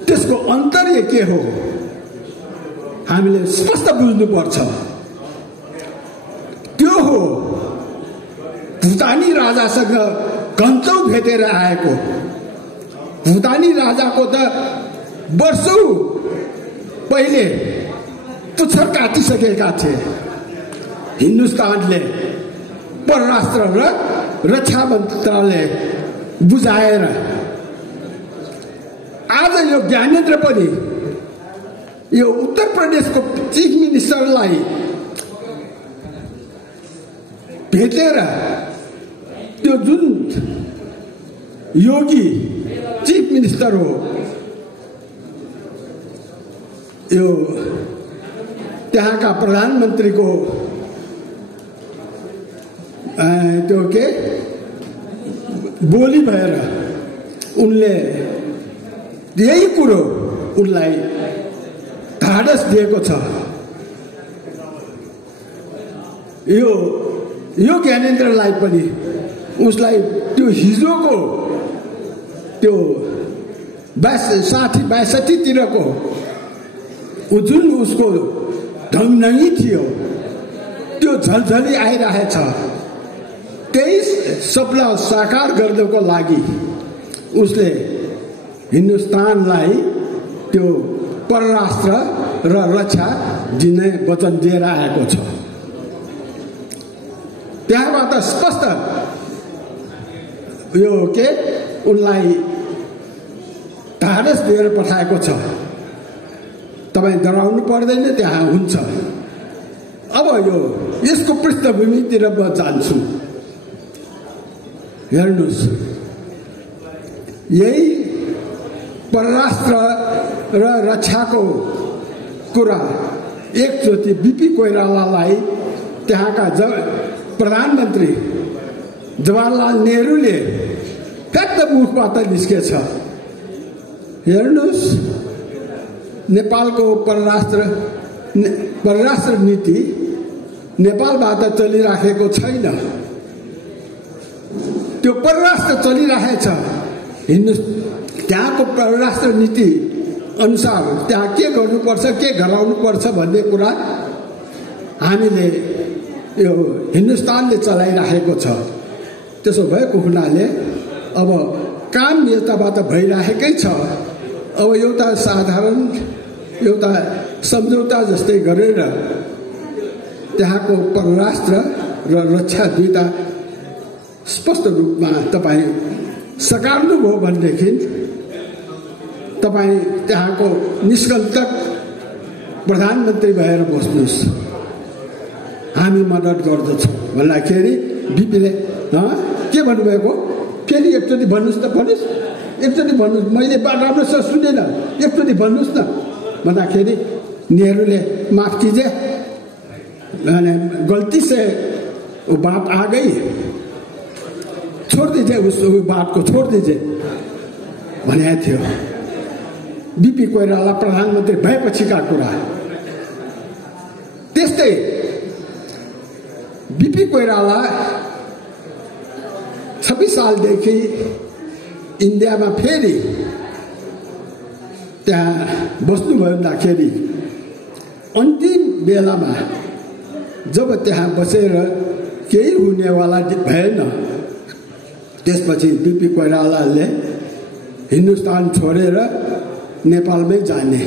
त्यसको अन्तर्य के हो हामीले स्पष्ट बुझ्नुपर्छ। त्यो हो भुटानी राजासँग घन्टौँ भेटेर आएको। भुटानी राजाको त वर्षौं पहिले पुच्छर काटिसकेका थिए हिन्दुस्तानले परराष्ट्र र रक्षा मन्त्रालय बुझाएर। आज यो ज्ञानेन्द्र पनि यो उत्तर प्रदेशको चिफ मिनिस्टरलाई भेटेर त्यो जुन योगी चिफ मिनिस्टर हो, यो त्यहाँका प्रधानमन्त्रीको त्यो के बोली भएर उनले यही कुरो उनलाई ढाडस दिएको छ। यो ज्ञानेन्द्रलाई पनि उसलाई त्यो हिजोको त्यो 60-62 तिरको जुन उसको ढङ्ग नहीं थियो त्यो झलझली आइरहेछ। त्यही सपना साकार गर्नको लागि उसले हिन्दुस्तानलाई त्यो परराष्ट्र र रक्षा दिने वचन दिएर आएको छ। त्यहाँबाट स्पष्ट यो के उनलाई ढाडस दिएर पठाएको छ। तपाईँ डराउनु पर्दैन, त्यहाँ हुन्छ। अब यसको पृष्ठभूमितिर म जान्छु। हेर्नुहोस्, यही परराष्ट्र र रक्षाको कुरा एकचोटि बीपी कोइरालालाई त्यहाँका प्रधानमन्त्री जवाहरलाल नेहरूले फ्याक्क मुखबाट निस्केछ। हेर्नुहोस्, नेपालको परराष्ट्र नीति नेपालबाट चलिराखेको छैन। त्यो परराष्ट्र चलिरहेछ। त्यहाँको परराष्ट्र नीति अनुसार त्यहाँ के गर्नुपर्छ, के गराउनुपर्छ भन्ने कुरा हामीले यो हिन्दुस्तानले चलाइराखेको छ। त्यसो भएको हुनाले अब काम यताबाट भइराखेकै छ। अब एउटा साधारण एउटा सम्झौता जस्तै गरेर त्यहाँको परराष्ट्र र रक्षा दुईटा स्पष्ट रूपमा तपाईँ सकार्नुभयो भनेदेखि तपाईँ त्यहाँको निष्कण्टक प्रधानमन्त्री भएर बस्नुहोस्, हामी मद्दत गर्दछौँ भन्दाखेरि बिपीले के भन्नुभएको? फेरि एकचोटि भन्नुहोस् त, भन्नुहोस्। एकचोटि भन्नुहोस्, मैले राम्रोसँग सुनेन, एकचोटि भन्नुहोस् न भन्दाखेरि नेहरूले माफ कीजिए, गलती से वो बात आ गई, छोड़ दीजिए, उस बात को छोड़ दीजिए भनेको थियो। बीपी कोइराला प्रधानमन्त्री भएपछिका कुरा। त्यस्तै बीपी कोइराला 26 सालदेखि इन्डियामा फेरि त्यहाँ बस्नुभन्दाखेरि अन्तिम बेलामा जब त्यहाँ बसेर केही हुनेवाला भएन, त्यसपछि बीपी कोइरालाले हिन्दुस्तान छोडेर नेपालमै जाने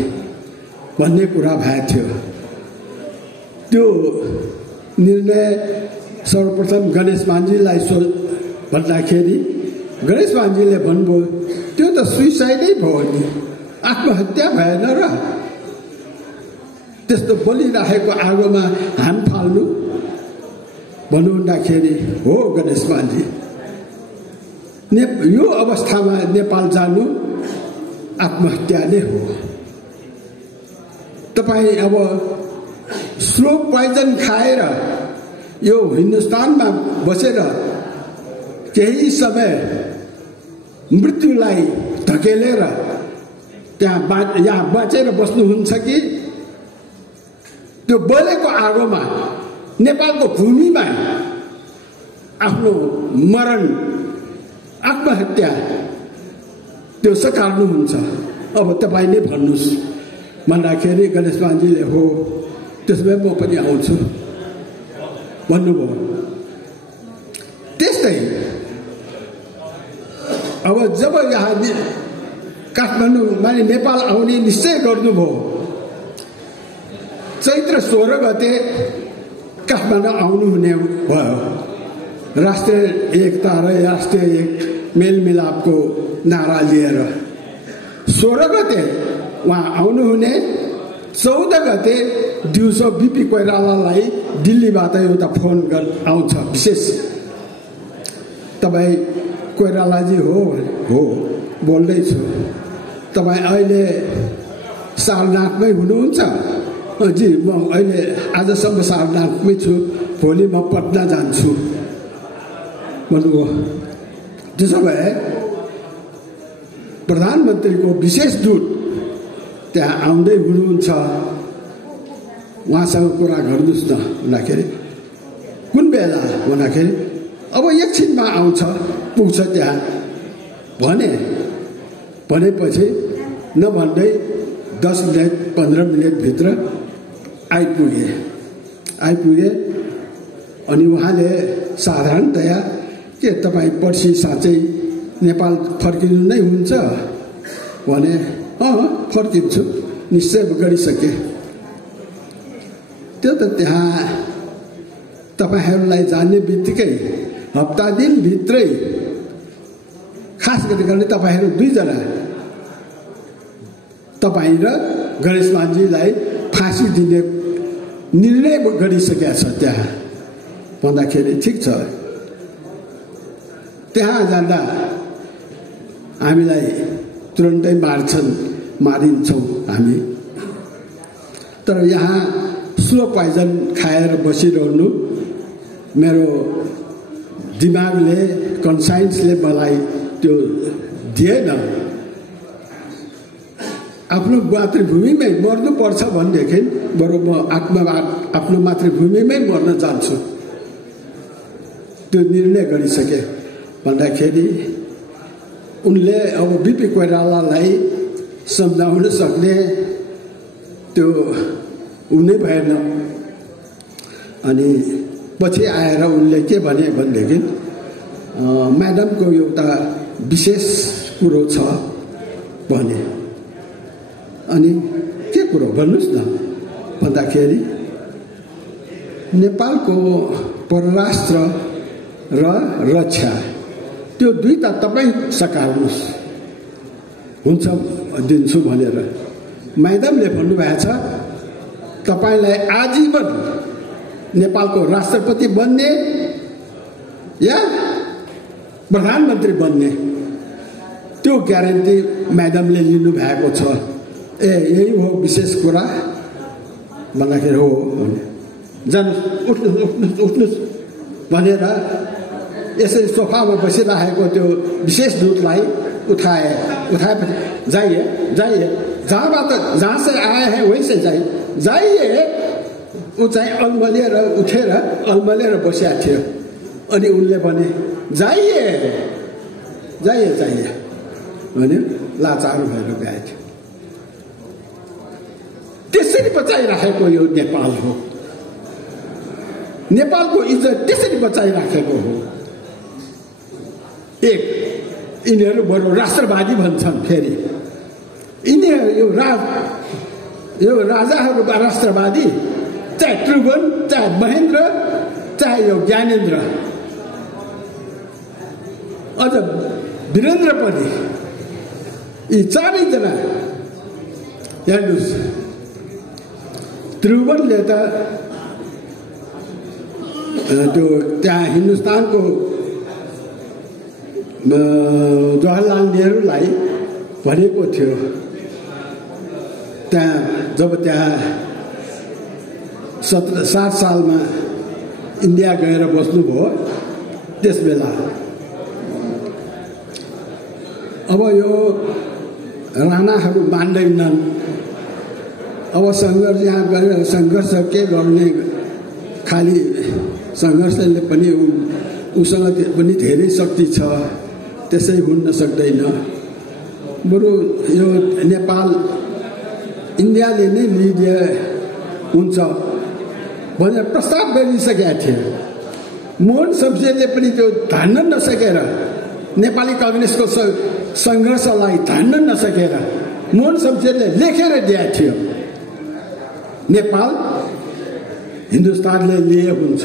भन्ने कुरा भएको थियो। त्यो निर्णय सर्वप्रथम गणेश मान्जीलाई भन्दाखेरि गणेश मान्जीले भन्नुभयो त्यो त सुइसाइडै भयो नि, आत्महत्या भएन र त्यस्तो बलिराखेको आगोमा हाम फाल्नु भन्नुहुँदाखेरि हो गणेश मान्जी, यो अवस्थामा नेपाल जानु आत्महत्या नै हो। तपाईँ अब स्लो पोइजन खाएर यो हिन्दुस्तानमा बसेर केही समय मृत्युलाई धकेलेर यहाँ बाँचेर बस्नुहुन्छ कि त्यो बलेको आगोमा नेपालको भूमिमा आफ्नो मरण आत्महत्या त्यो सकार्नुहुन्छ? अब तपाईँ नै भन्नुहोस् भन्दाखेरि गणेश मान्जीले हो त्यसो भए म पनि आउँछु भन्नुभयो। त्यस्तै अब जब यहाँ काठमाडौँ माने नेपाल आउने निश्चय गर्नुभयो, चैत्र 16 गते काठमाडौँ आउनुहुने भयो। राष्ट्रिय एकता र राष्ट्रिय मेलमिलापको नारा लिएर 16 गते उहाँ आउनुहुने, 14 गते दिउँसो बीपी कोइरालालाई दिल्लीबाट एउटा फोन आउँछ विशेष, तपाईँ कोइरालाजी हो बोल्दैछु, तपाईँ अहिले सारनाथमै हुनुहुन्छ? जी म अहिले आजसम्म सारनाथमै छु, भोलि म पटना जान्छु भन्नुभयो। त्यसो भए प्रधानमन्त्रीको विशेष दूत त्यहाँ आउँदै हुनुहुन्छ, उहाँसँग कुरा गर्नुहोस् न भन्दाखेरि कुन बेला भन्दाखेरि अब एकछिनमा आउँछ पुग्छ त्यहाँ भनेपछि नभन्दै 10 मिनट 15 मिनटभित्र आइपुगे अनि उहाँले साधारणतया के तपाईँ पर्सि साँच्चै नेपाल फर्किनु नै हुन्छ भने फर्किन्छु निश्चय गरिसके। त्यो त त्यहाँ तपाईँहरूलाई जान्ने बित्तिकै हप्ता दिनभित्रै खास गरी तपाईँहरू 2 जना तपाईँ र गणेश मान्जीलाई फाँसी दिने निर्णय गरिसकेका छ त्यहाँ भन्दाखेरि ठिक छ, त्यहाँ जाँदा हामीलाई तुरन्तै मारिन्छौँ हामी, तर यहाँ स्लो पोइजन खाएर बसिरहनु मेरो दिमागले कन्साइन्सले मलाई त्यो दिएन। आफ्नो मातृभूमिमै मर्नुपर्छ भनेदेखि बरु म आफ्नो मातृभूमिमै मर्न जान्छु त्यो निर्णय गरिसके भन्दाखेरि उनले अब बीपी कोइरालालाई सम्झाउन सक्ने त्यो उनी भएन। अनि पछि आएर उनले के भने भनेदेखि म्याडमको एउटा विशेष कुरो छ भने, अनि के कुरो भन्नुहोस् न भन्दाखेरि नेपालको परराष्ट्र र रक्षा त्यो दुईटा तपाईँ सकार्नुहोस् हुन्छ दिन्छु भनेर म्याडमले भन्नुभएको छ। तपाईँलाई आजीवन नेपालको राष्ट्रपति बन्ने या प्रधानमन्त्री बन्ने त्यो त्यो ग्यारेन्टी म्याडमले लिनुभएको छ। यही हो विशेष कुरा भन्दाखेरि हो भने जानुहोस् उठ्नुहोस् भनेर यसरी सोफामा बसिरहेको त्यो विशेष दूतलाई उठाएपछि जाइए जहाँ से आए हैं वहीं से जाइए ऊ चाहिँ अल्मलिएर उठेर अल्मलिएर बसिया थियो। अनि उनले भने जाइए भने लाचार भएर गएथ्यो। त्यसरी बचाइराखेको यो नेपाल हो। नेपालको इज्जत त्यसरी बचाइराखेको हो। एक यिनीहरू बरु राष्ट्रवादी भन्छन्। फेरि यिनीहरू यो राजाहरूका राष्ट्रवादी, चाहे त्रिभुवन, चाहे महेन्द्र, चाहे यो ज्ञानेन्द्र, अझ वीरेन्द्र पनि, यी चारैजना हेर्नुहोस्। त्रिभुवनले त त्यो त्यहाँ हिन्दुस्तानको जवाहरलाल नेहरूलाई भनेको थियो, त्यहाँ जब त्यहाँ 7 सालमा इन्डिया गएर बस्नुभयो त्यस बेला अब यो राणाहरू मान्दैनन्। अब सङ्घर्ष यहाँ गरेर सङ्घर्ष के गर्ने, खालि सङ्घर्षले पनि उसँग पनि धेरै शक्ति छ, त्यसै हुन सक्दैन। बरु यो नेपाल इन्डियाले नै लिदिए हुन्छ भनेर प्रस्ताव गरिसकेका थिए। मोहन शमशेरले पनि त्यो धान्न नसकेर, नेपाली कम्युनिस्टको सङ्घर्षलाई धान्न नसकेर मोहन शमशेरले लेखेर दिएको थियो, नेपाल हिन्दुस्तानले लिए हुन्छ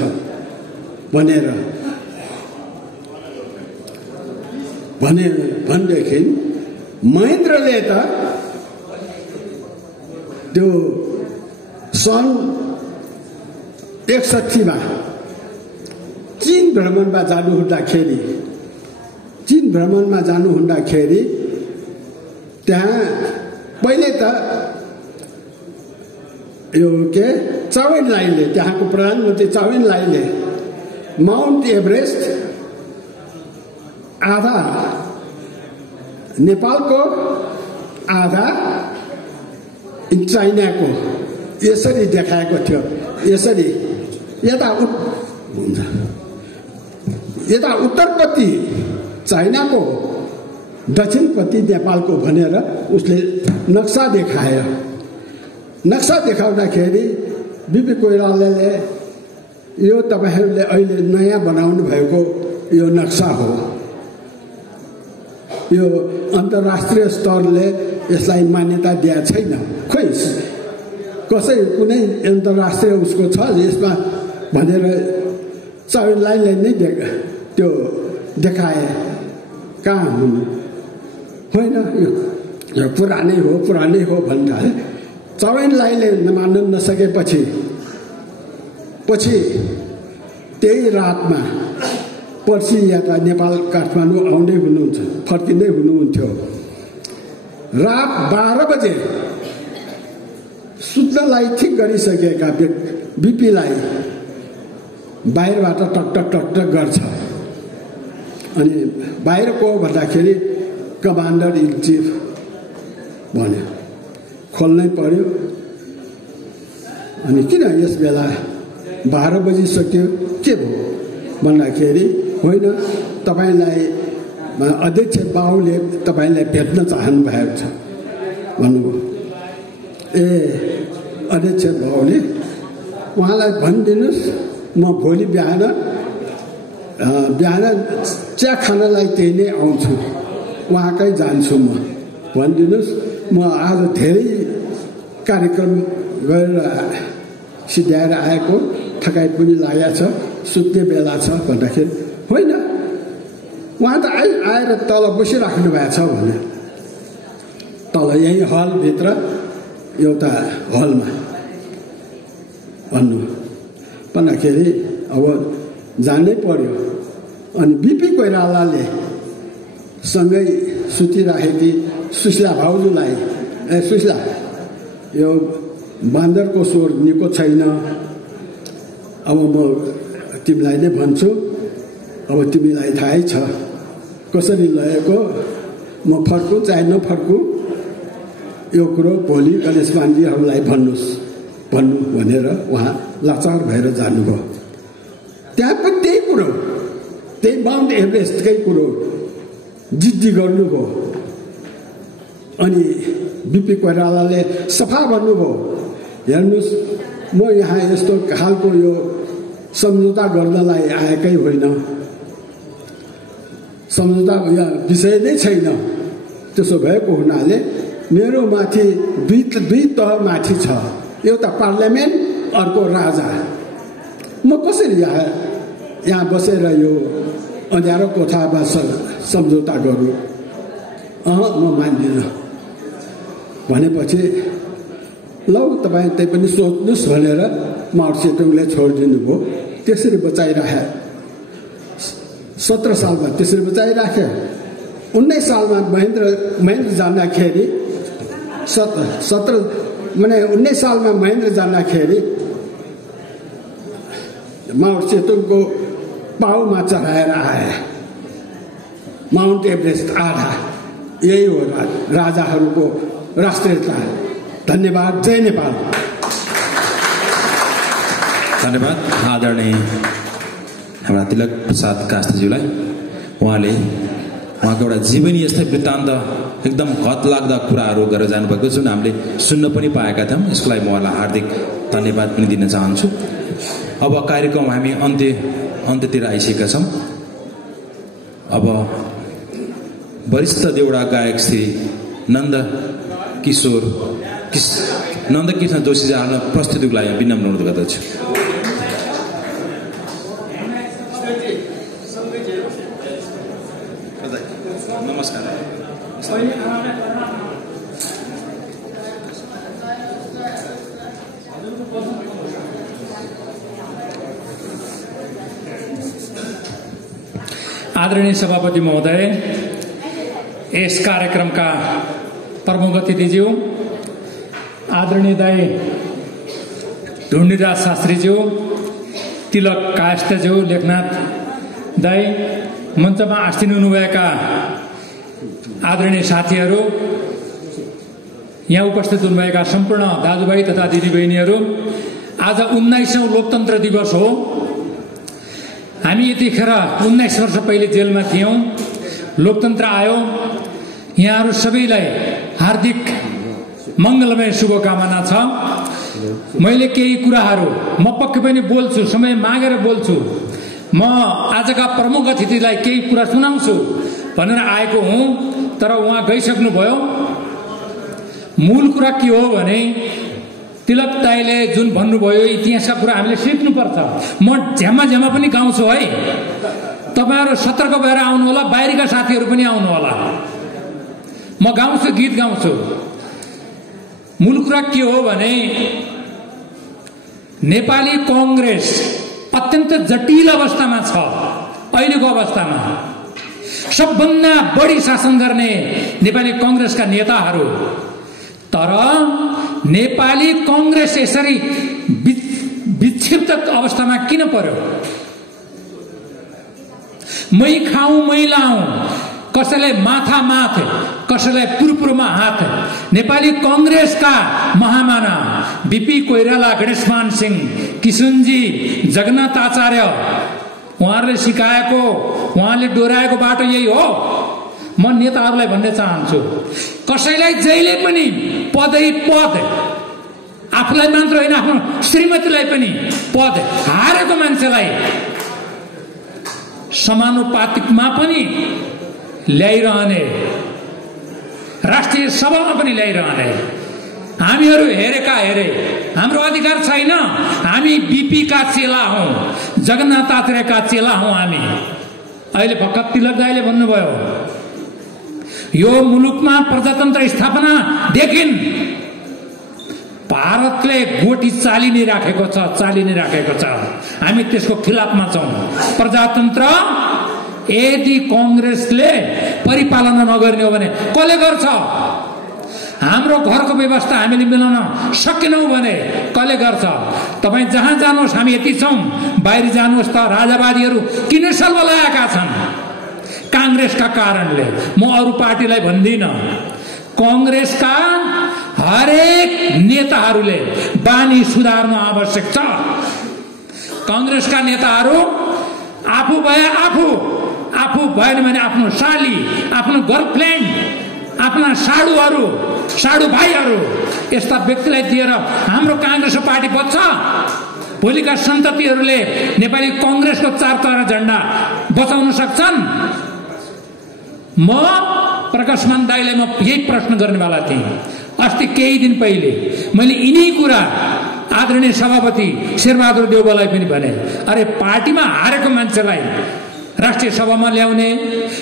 भनेदेखि महेन्द्रले त त्यो सन् 61 चीन भ्रमणमा जानुहुँदाखेरि त्यहाँ पहिले त यो के चाउइनलाईले, त्यहाँको प्रधानमन्त्री चाउइनलाईले माउन्ट एभरेस्ट आधा नेपालको आधा चाइनाको यसरी देखाएको थियो। यसरी यता उत्तरपट्टि चाइनाको, दक्षिणपट्टि नेपालको भनेर उसले नक्सा देखाउँदाखेरि बिपी कोइरालाले यो तपाईहरूले अहिले नयाँ बनाउनु भएको यो नक्सा हो, यो अन्तर्राष्ट्रिय स्तरले यसलाई मान्यता दिएको छैन। खोइ कसै कुनै अन्तर्राष्ट्रिय उसको छ यसमा भनेर चाउइनलाईले नै त्यो देखाए। कहाँ हुनु होइन, यो पुरानै हो भन्दा चाउइनलाईले मान्न नसकेपछि त्यही रातमा पर्सि यता नेपाल काठमाडौँ फर्किँदै हुनुहुन्थ्यो। रात 12 बजे सुत्नलाई ठिक गरिसकेका बिपीलाई बाहिरबाट टक गर्छ। अनि बाहिर को भन्दाखेरि कमान्डर इन चिफ भन्यो। खोल्नै पर्यो। अनि किन यस बेला 12 बजिसक्यो के भयो भन्दाखेरि होइन, तपाईँलाई अध्यक्ष बाबुले तपाईँलाई भेट्न चाहनु भएको छ भन्नुभयो। अध्यक्ष बाबुले उहाँलाई भनिदिनुहोस् म भोलि बिहान चिया खानलाई त्यही नै आउँछु, उहाँकै जान्छु म भनिदिनुहोस्। म आज धेरै कार्यक्रम गरेर सिद्ध्याएर आएको, थकाइ पनि लागेको छ, सुत्ने बेला छ भन्दाखेरि होइन, उहाँ त आएर तल बसिराख्नु भएको छ भने तल यही हलभित्र एउटा हलमा भन्दाखेरि अब जानै पर्यो। अनि बिपी कोइरालाले सँगै सुतिराखेकी सुशीला भाउजूलाई सुशीला यो बान्दरको स्वर निको छैन, अब म तिमीलाई नै भन्छु, अब तिमीलाई थाहै छ कसरी लगेको, म फर्कु चाहे नफर्कु यो कुरो भोलि गणेश मान्जीहरूलाई भन्नु भनेर उहाँ लाचार भएर जानुभयो। त्यहाँ पनि त्यही कुरो, त्यही माउन्ट एभरेस्टकै कुरो जिद्दी गर्नुभयो। अनि बिपी कोइरालाले सफा भन्नुभयो, हेर्नुहोस् म यहाँ यस्तो खालको यो सम्झौता गर्नलाई आएकै होइन, सम्झौता विषय नै छैन। त्यसो भएको हुनाले मेरो माथि दुई तह माथि छ, एउटा पार्लियामेन्ट अर्को राजा। म कसरी यहाँ बसेर यो अँध्यारो कोठामा सम्झौता गरौँ? म मान्दिनँ भनेपछि लौ तपाईँ त्यही पनि सोच्नुहोस् भनेर माओ सेतुङले छोडिदिनु भयो। त्यसरी बचाइराखे 17 सालमा त्यसरी बचाइराखे। 19 सालमा महेन्द्र जाँदाखेरि 19 सालमा महेन्द्र जाँदाखेरि माउन्ट सेतुङको पाउमा चढाएर आए माउन्ट एभरेस्ट आधा। यही हो राजाहरूको राष्ट्रियता। धन्यवाद। जय नेपाल। धन्यवाद आदरणीय हाम्रा तिलक प्रसाद कास्तीज्यूलाई। उहाँले उहाँको एउटा जीवनी यस्तै वृत्तान्त एकदम हत लाग्दा कुराहरू गरेर जानुभएको, जुन हामीले सुन्न पनि पाएका थियौँ। यसको लागि म उहाँलाई हार्दिक धन्यवाद पनि दिन चाहन्छु। अब कार्यक्रम हामी अन्त्यतिर आइसकेका छौँ। अब वरिष्ठ देउडा गायक श्री नन्दकिशन जोशीजीलाई प्रस्तुतिको लागि विनम्र अनुरोध गर्दछु। नमस्कार। आदरणीय सभापति महोदय, यस कार्यक्रमका प्रमुख अतिथिज्यू, आदरणीय दाई ढुण्डिराज शास्त्रीज्यू, तिलक कायस्थज्यू, लेखनाथ दाई, मञ्चमा आस्थिन हुनुभएका आदरणीय साथीहरू, यहाँ उपस्थित हुनुभएका सम्पूर्ण दाजुभाइ तथा दिदीबहिनीहरू, आज 19औं लोकतन्त्र दिवस हो। हामी यतिखेर 19 वर्ष पहिले जेलमा थियौं, लोकतन्त्र आयो। यहाँहरू सबैलाई हार्दिक मङ्गलमय शुभकामना छ। मैले केही कुराहरू म पक्कै पनि बोल्छु, समय मागेर बोल्छु। म आजका प्रमुख अतिथिलाई केही कुरा सुनाउँछु भनेर आएको हुँ, तर उहाँ गइसक्नुभयो। मूल कुरा के हो भने तिलक दाइले जुन भन्नुभयो इतिहासका कुरा हामीले सिक्नुपर्छ। म झ्यामा पनि गाउँछु है, तपाईहरु सतर्क भएर आउनु होला, बाहिरका साथीहरू पनि आउनु होला। म गाउँछु, गीत गाउँछु। मूल कुरा के हो भने नेपाली कांग्रेस अत्यन्त जटिल अवस्थामा छ। अहिलेको अवस्थामा सबभन्दा बढी शासन गर्ने नेपाली कांग्रेसका नेताहरू, तर नेपाली कांग्रेस यसरी विक्षिप्त अवस्थामा किन पर्यो? मै खाऊ मै लाऊ, कसैलाई माथा माथ, कसैलाई पुरपुरमा हात। नेपाली कांग्रेसका महामाना बीपी कोइराला, गणेशमान सिंह, किशनजी, जगन्नाथ आचार्य, उहाँहरूले सिकाएको, उहाँले डोराएको बाटो यही हो। म नेताहरूलाई भन्न चाहन्छु, कसैलाई जहिले पनि पदै पद, आफूलाई मात्र होइन आफ्नो श्रीमतीलाई पनि पद हारेको मान्छेलाई समानुपातिकमा पनि ल्याइरहने, राष्ट्रिय सभामा पनि ल्याइरहने हामीहरू हेरेका हेरे। हाम्रो अधिकार छैन। हामी बीपी का चेला हौं, जगन्नाथ आचार्यका चेला हौं हामी। अहिले भर्खर तिलक दाइले भन्नुभयो, यो मुलुकमा प्रजातन्त्र स्थापना देखिन भारतले गोटी चाली नै राखेको छ। हामी त्यसको खिलाफमा छौं। प्रजातन्त्र यदि कांग्रेसले परिपालना नगर्ने हो भने कसले गर्छ? हाम्रो घरको व्यवस्था हामीले मिलाउन सकेनौं भने कसले गर्छ? तपाई जहाँ जानुहोस् हामी यति छौं, बाहिर जानुहोस् त राजावादीहरू किन सल्बलाएका छन्? कांग्रेसका कारणले। म अरू पार्टीलाई भन्दिन, कांग्रेसका हरेक नेताहरूले बानी सुधार्न आवश्यक छ। कांग्रेसका नेताहरू आफू भए आफू भएन भने आफ्नो साली, आफ्नो गर्लफ्रेन्ड, आफ्ना साडु भाइहरू यस्ता व्यक्तिलाई दिएर हाम्रो कांग्रेसको पार्टी बच्छ। भोलिका सन्ततिहरूले नेपाली कांग्रेसको चारतारा झण्डा बचाउन सक्छन्। म प्रकाशमान दाइलाई म यही प्रश्न गर्नेवाला थिएँ। अस्ति केही दिन पहिले मैले यिनै कुरा आदरणीय सभापति शेरबहादुर देउवालाई पनि भने, अरे पार्टीमा हारेको मान्छेलाई राष्ट्रिय सभामा ल्याउने,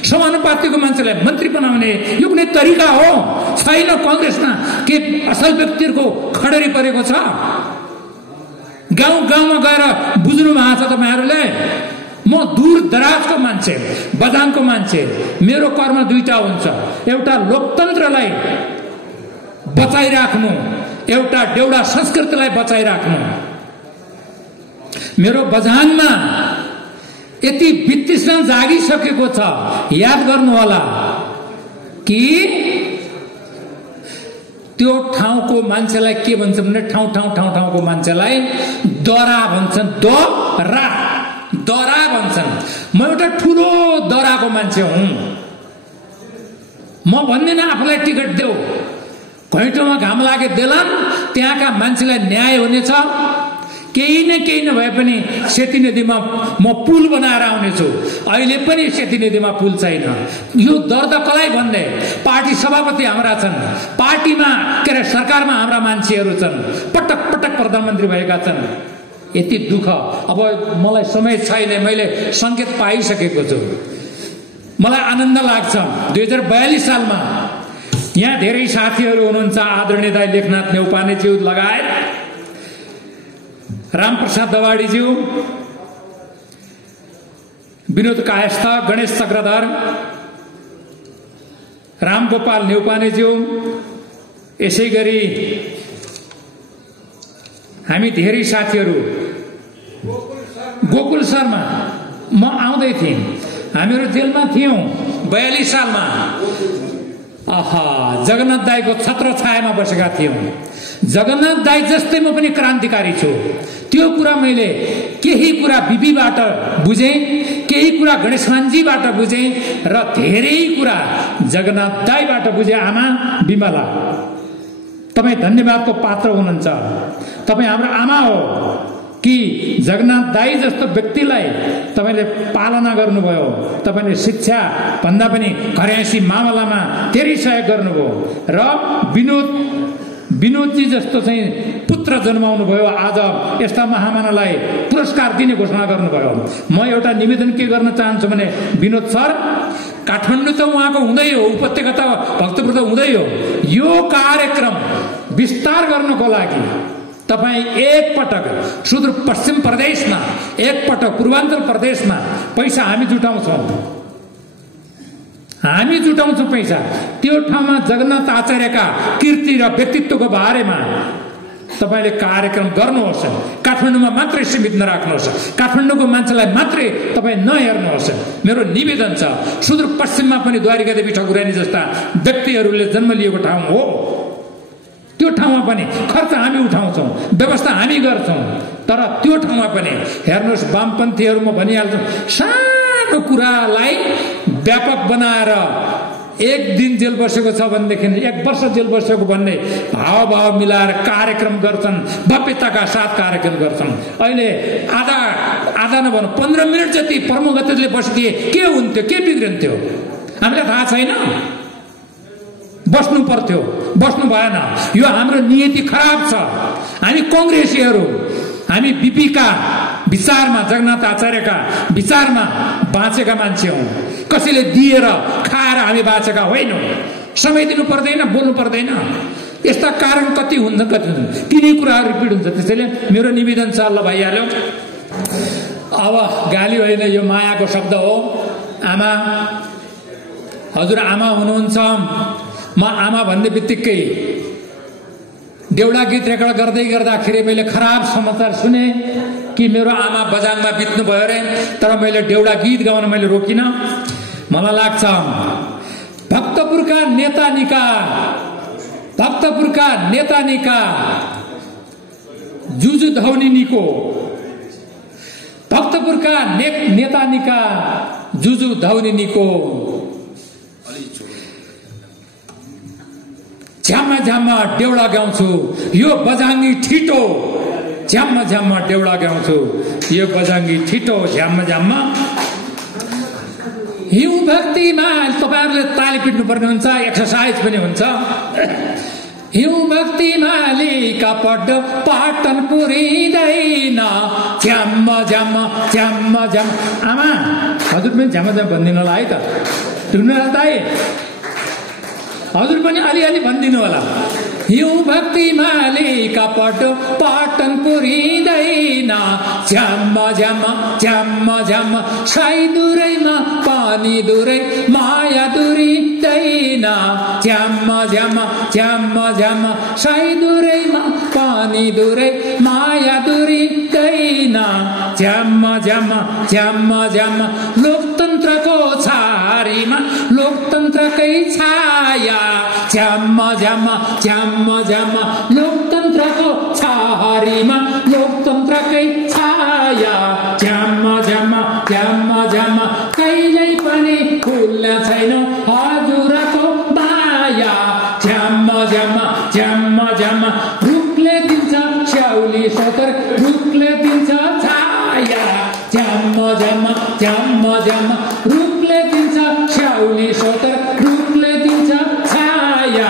समानुपातिको मान्छेलाई मन्त्री बनाउने यो कुनै तरिका हो? छैन। कांग्रेसमा के असल व्यक्तिहरूको खडरी परेको छ? गाउँ गाउँमा गएर बुझ्नु भएको छ तपाईहरूले। म दूर दराजको मान्छे, बजानको मान्छे, मेरो कर्म दुईटा हुन्छ। एउटा लोकतन्त्रलाई बचाइराख्नु, एउटा देउडा संस्कृतिलाई बचाइराख्नु। मेरो बजानमा यति वितृष्णा जागिसकेको छ, याद गर्नु होला कि त्यो ठाउँको मान्छेलाई के भन्छ भने ठाउँको मान्छेलाई दरा भन्छन्। दरा भन्छन्। म एउटा ठुलो दराको मान्छे हुँ। म भन्दिनँ आफूलाई टिकट देऊ, घैँटोमा घाम लागे देलान्, त्यहाँका मान्छेलाई न्याय हुनेछ। केही न केही नभए पनि सेती नदीमा म पुल बनाएर आउनेछु। अहिले पनि सेती नदीमा पुल छैन। यो दर्द कसलाई भन्ने? पार्टी सभापति हाम्रा छन्, पार्टीमा के अरे सरकारमा हाम्रा मान्छेहरू छन्, पटक पटक प्रधानमन्त्री भएका छन्। यति दुःख। अब मलाई समय छैन, मैले संकेत पाइसकेको छु। मलाई आनन्द लाग्छ 2042 सालमा यहाँ धेरै साथीहरू हुनुहुन्छ, आदरणीय दाइ लेखनाथ नेउपानेज्यू लगायत रामप्रसाद दवाडीज्यू, विनोद कायस्थ, गणेश चक्रधर, रामगोपाल नेउपानेज्यू, यसै गरी हामी धेरै साथीहरू, गोकुल शर्मा, म आउँदै थिएँ, हामीहरू जेलमा थियौं 42 सालमा। जगन्नाथ दाईको छत्र छायामा बसेका थियौं। जगन्नाथ दाई जस्तै म पनि क्रान्तिकारी छु। त्यो कुरा मैले केही कुरा बिबीबाट बुझेँ, केही कुरा गणेशमानजीबाट बुझेँ र धेरै कुरा जगन्नाथ दाईबाट बुझेँ। आमा बिमला, तपाईँ धन्यवादको पात्र हुनुहुन्छ। तपाईँ हाम्रो आमा हो कि जगन्नाथ दाई जस्तो व्यक्तिलाई तपाईले पालना गर्नुभयो। तपाईले शिक्षा भन्दा पनि घरैसी मामलामा धेरै सहयोग गर्नुभयो र विनोदजी जस्तो चाहिँ पुत्र जन्माउनु भयो। आज यस्ता महामानवलाई पुरस्कार दिने घोषणा गर्नुभयो। म एउटा निवेदन के गर्न चाहन्छु भने, विनोद सर, काठमाडौँ त उहाँको हुँदै हो, उपत्यका त भक्तपुर त हुँदै हो। यो कार्यक्रम विस्तार गर्नको लागि तपाईं एकपटक सुदूरपश्चिम प्रदेशमा, एकपटक पूर्वाञ्चल प्रदेशमा पैसा हामी जुटाउँछौँ पैसा। त्यो ठाउँमा जगन्नाथ आचार्यका कीर्ति र व्यक्तित्वको बारेमा तपाईले कार्यक्रम गर्नुहोस्। काठमाडौँमा मात्रै सीमित नराख्नुहोस्, काठमाडौँको मान्छेलाई मात्रै तपाईँ नहेर्नुहोस्। मेरो निवेदन छ, सुदूरपश्चिममा पनि द्वारिका देवी ठकुरानी जस्ता व्यक्तिहरूले जन्म लिएको ठाउँ हो। त्यो ठाउँमा पनि खर्च हामी उठाउँछौँ, व्यवस्था हामी गर्छौँ। तर त्यो ठाउँमा पनि हेर्नुहोस्, वामपन्थीहरू म भनिहाल्छु, सानो कुरालाई व्यापक बनाएर एक दिन जेल बसेको छ भनेदेखि 1 वर्ष जेल बसेको भन्ने भाव मिलाएर कार्यक्रम गर्छन्, भव्यताका साथ कार्यक्रम गर्छन्। अहिले आधा नभनौँ 15 मिनट जति प्रमुख अतिथिले बसिदिए के हुन्थ्यो, के बिग्रिन्थ्यो हामीलाई थाहा छैन। बस्नु पर्थ्यो, बस्नु भएन। यो हाम्रो नियति खराब छ। हामी कांग्रेसीहरू, हामी बीपीका विचारमा, जगन्नाथ आचार्यका विचारमा बाँचेका मान्छे हौं। कसैले दिएर खाएर हामी बाँचेका होइनौं। समय दिनु पर्दैन, बोल्नु पर्दैन। यस्ता कारण कति हुन्न, कति हुन्न, तिनै कुराहरू रिपिट हुन्छ। त्यसैले मेरो निवेदन छ, ल भइहाल्यो। अब गाली होइन, यो मायाको शब्द हो। आमा, हजुर आमा हुनुहुन्छ। म आमा भन्ने बित्तिकै देउडा गीत रेकर्ड गर्दै गर्दाखेरि मैले खराब समाचार सुने कि मेरो आमा बजाङमा बित्नु भयो अरे। तर मैले देउडा गीत गाउन मैले रोकिनँ। मलाई लाग्छ भक्तपुरका नेता निका जुजु धौनी निको, भक्तपुरका नेता निका जुजु धौनी निको, झ्याम्मा झ्याम्मा देउडा गाउँछु यो बजाङ्गी ठिटो, झ्याम्मा झ्याम्मा देउडा गाउँछु यो बजाङ्गी ठिटो, झ्याम्मा झ्याम्मा। हिउँ भक्तिमा तपाईहरुले ताली पिट्नु पर्ने हुन्छ, एक्सरसाइज पनि हुन्छ। हिउँ भक्तिमा लिका पढ्द पाटन पुरिँदैन, झ्याम्मा झ्याम्मा झ्याम्मा झ्याम्मा। आमा हजुर पनि झ्याम्मा झ्याम्मा भनिदिनु होला है त, ठुक्नु दाइ हजुर पनि अलिअलि भनिदिनु होला। हिउँ भक्तिमा लिका पढ्द पाटन पुरिँदैन, झ्याम्मा झ्याम्मा झ्याम्मा झ्याम्मा। साई दुरैमा पानी दुरै माया दुरिँदैन, झ्याम्मा झ्याम्मा झ्याम्मा झ्याम्मा। साई दुरैमा पानी दुरै माया दुरिँदैन, झ्याम्मा झ्याम्मा झ्याम्मा झ्याम्मा। लोकतन्त्रको छारीमा लोकतन्त्रकै छाया, झ्याम्मा झ्याम्मा झ्याम्मा झ्याम्मा। लोकतन्त्रको छारीमा लोकतन्त्रकै छाया, झ्याम्मा झ्याम्मा झ्याम्मा झ्याम्मा। कहिल्यै पनि भुल्न छैन हजुरको माया, झ्याम्मा झ्याम्मा झ्याम्मा झ्याम्मा। रुखले दिन्छ स्याउली सोतर, रुखले दिन्छ छाया, झ्याम्मा झ्याम्मा झ्याम्मा झ्याम्मा। रुखले दिन्छ स्याउली सोतर, रुखले दिन्छ छाया,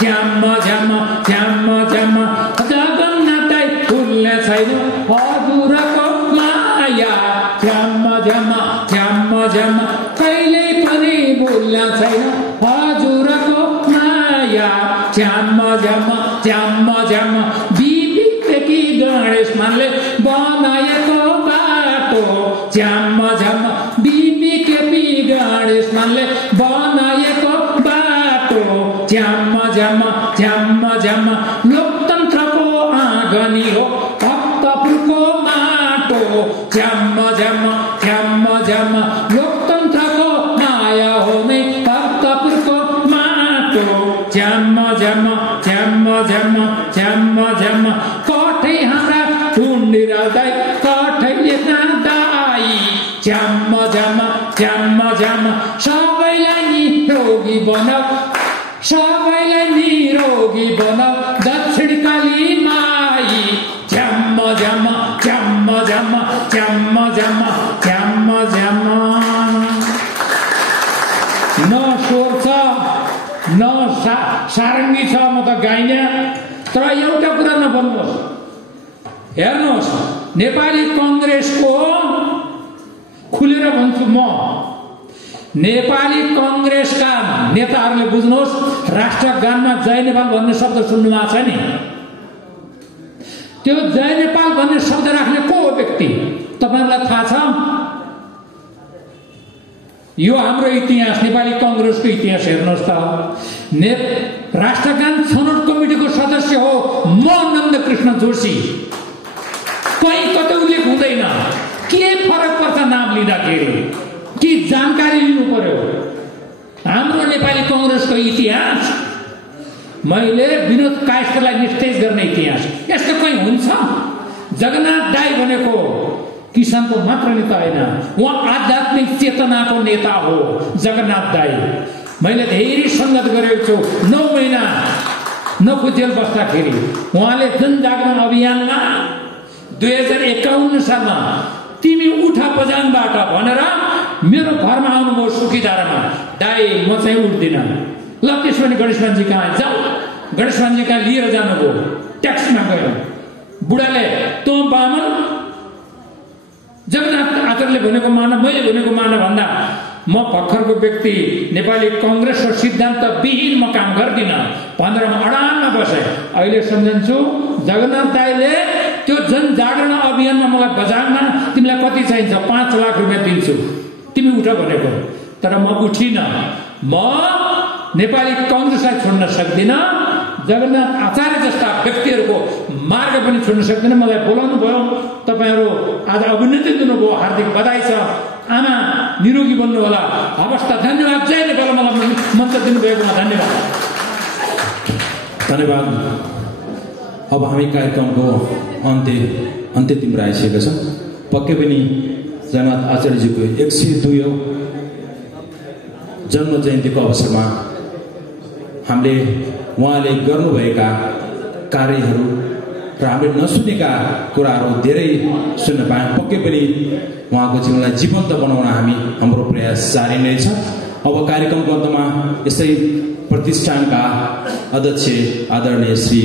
झ्याम्मा झ्याम्मा झ्याम्मा झ्याम्मा। जगन्नाथलाई भुल्ने छैन हजुरको माया, झ्याम्मा झ्याम्मा झ्याम्मा झ्याम्मा। कहिल्यै पनि भुल्ने छैन हजुरको माया, झ्याम्मा झ्याम्मा झ्याम्मा झ्याम्मा। बिबिपेकी गणेश मानले बनाएको बाटो, झ्याम्मा झ्याम्मा। बिबिकेपी गणेश मानले बनाएको बाटो, झ्याम्मा झ्याम्मा झ्याम्मा झ्याम्मा। लोकतन्त्रको आँगनी हो भक्तपुरको माटो, झ्याम्मा झ्याम्मा झ्याम्मा झ्याम्मा। लोकतन्त्रको माया हो नै भक्तपुरको माटो, झ्याम्मा झ्याम्मा झ्याम्मा झ्याम्मा झ्याम्मा झ्याम्मा। कठै हाम्रा टुन्डिरा दाइ, कठै यता दाइ, झ्याम्मा झ्याम्मा झ्याम्मा झ्याम्मा। सबैलाई निरोगी बनाऊ, सबैलाई निरोगी बनाऊ दक्षिण काली माई, झ्याम्मा झ्याम्मा झ्याम्मा झ्याम्मा झ्याम्मा झ्याम्मा झ्याम्मा झ्याम्मा। न स्वर छ न सारङ्गी छ, म त गाइने। तर एउटा कुरा नभन्नुहोस्, हेर्नुहोस् नेपाली कङ्ग्रेसको खुलेर भन्छु म, नेपाली कङ्ग्रेसका नेताहरूले बुझ्नुहोस्, राष्ट्रगानमा जय नेपाल भन्ने शब्द सुन्नु भएको छ नि, त्यो जय नेपाल भन्ने शब्द राख्ने को हो व्यक्ति तपाईहरुलाई थाहा छ? यो हाम्रो इतिहास, नेपाली कङ्ग्रेसको इतिहास हेर्नुहोस् त। राष्ट्रगान छनौट कमिटीको सदस्य हो म नन्दकृष्ण जोशी। कहीँ कतै उल्लेख हुँदैन। के फरक पर्छ नाम लिँदाखेरि? कि जानकारी लिनु पर्यो। हाम्रो नेपाली कङ्ग्रेसको इतिहास मैले विनोद कायस्थलाई निस्तेज गर्ने इतिहास, यस्तो कहीँ हुन्छ? जगन्नाथ दाइ भनेको किसानको मात्र नेता होइन, उहाँ आध्यात्मिक चेतनाको नेता हो जगन्नाथ दाइ। मैले धेरै सङ्गत गरेको छु। 9 महिना नखु जेल बस्दाखेरि उहाँले जनजागरण अभियानमा 2051 सालमा तिमी उठा बजाङबाट भनेर मेरो घरमा आउनुभयो सुकीधारामा। दाइ म चाहिँ उठ्दिनँ। ल त्यसो भने गणेशमानजी कहाँ जाऊ, गणेशमानजी कहाँ लिएर जानुभयो। ट्याक्सीमा गयो। बुढाले तँ बामन जगन्नाथ आचार्यले भनेको मान, मैले भनेको मान भन्दा म भर्खरको व्यक्ति, नेपाली कङ्ग्रेसको सिद्धान्त विहीन म काम गर्दिनँ भनेर म अडानमा बसेँ। अहिले सम्झन्छु जगन्नाथ दाइले त्यो जनजागरण अभियानमा मलाई बजारमा तिमीलाई कति चाहिन्छ 5 लाख रुपियाँ दिन्छु तिमी उठ भनेको। तर म उठिन। म नेपाली कङ्ग्रेसलाई छोड्न सक्दिनँ, जगन्नाथ आचार्य जस्ता व्यक्तिहरूको मार्ग पनि छोड्न सक्दिनँ। मलाई बोलाउनु भयो, तपाईँहरू आज अभिनन्दन दिनुभयो, हार्दिक बधाई छ। आमा निरोगी बन्नु होला। हवस् त, धन्यवाद। जय नेपाल। मलाई मञ्च दिनुभएकोमा धन्यवाद। धन्यवाद। अब हामी कार्यक्रमको अन्त्यतिर आइसकेका छौँ। पक्कै पनि जगन्नाथ आचार्यजीको 102औं जन्म जयन्तीको अवसरमा हामीले उहाँले गर्नुभएका कार्यहरू र हामीले नसुनेका कुराहरू धेरै सुन्न पायौँ। पक्कै पनि उहाँको जीवनलाई जीवन्त बनाउन हाम्रो प्रयास जारी नै छ। अब कार्यक्रमको अन्तमा यसै प्रतिष्ठानका अध्यक्ष आदरणीय श्री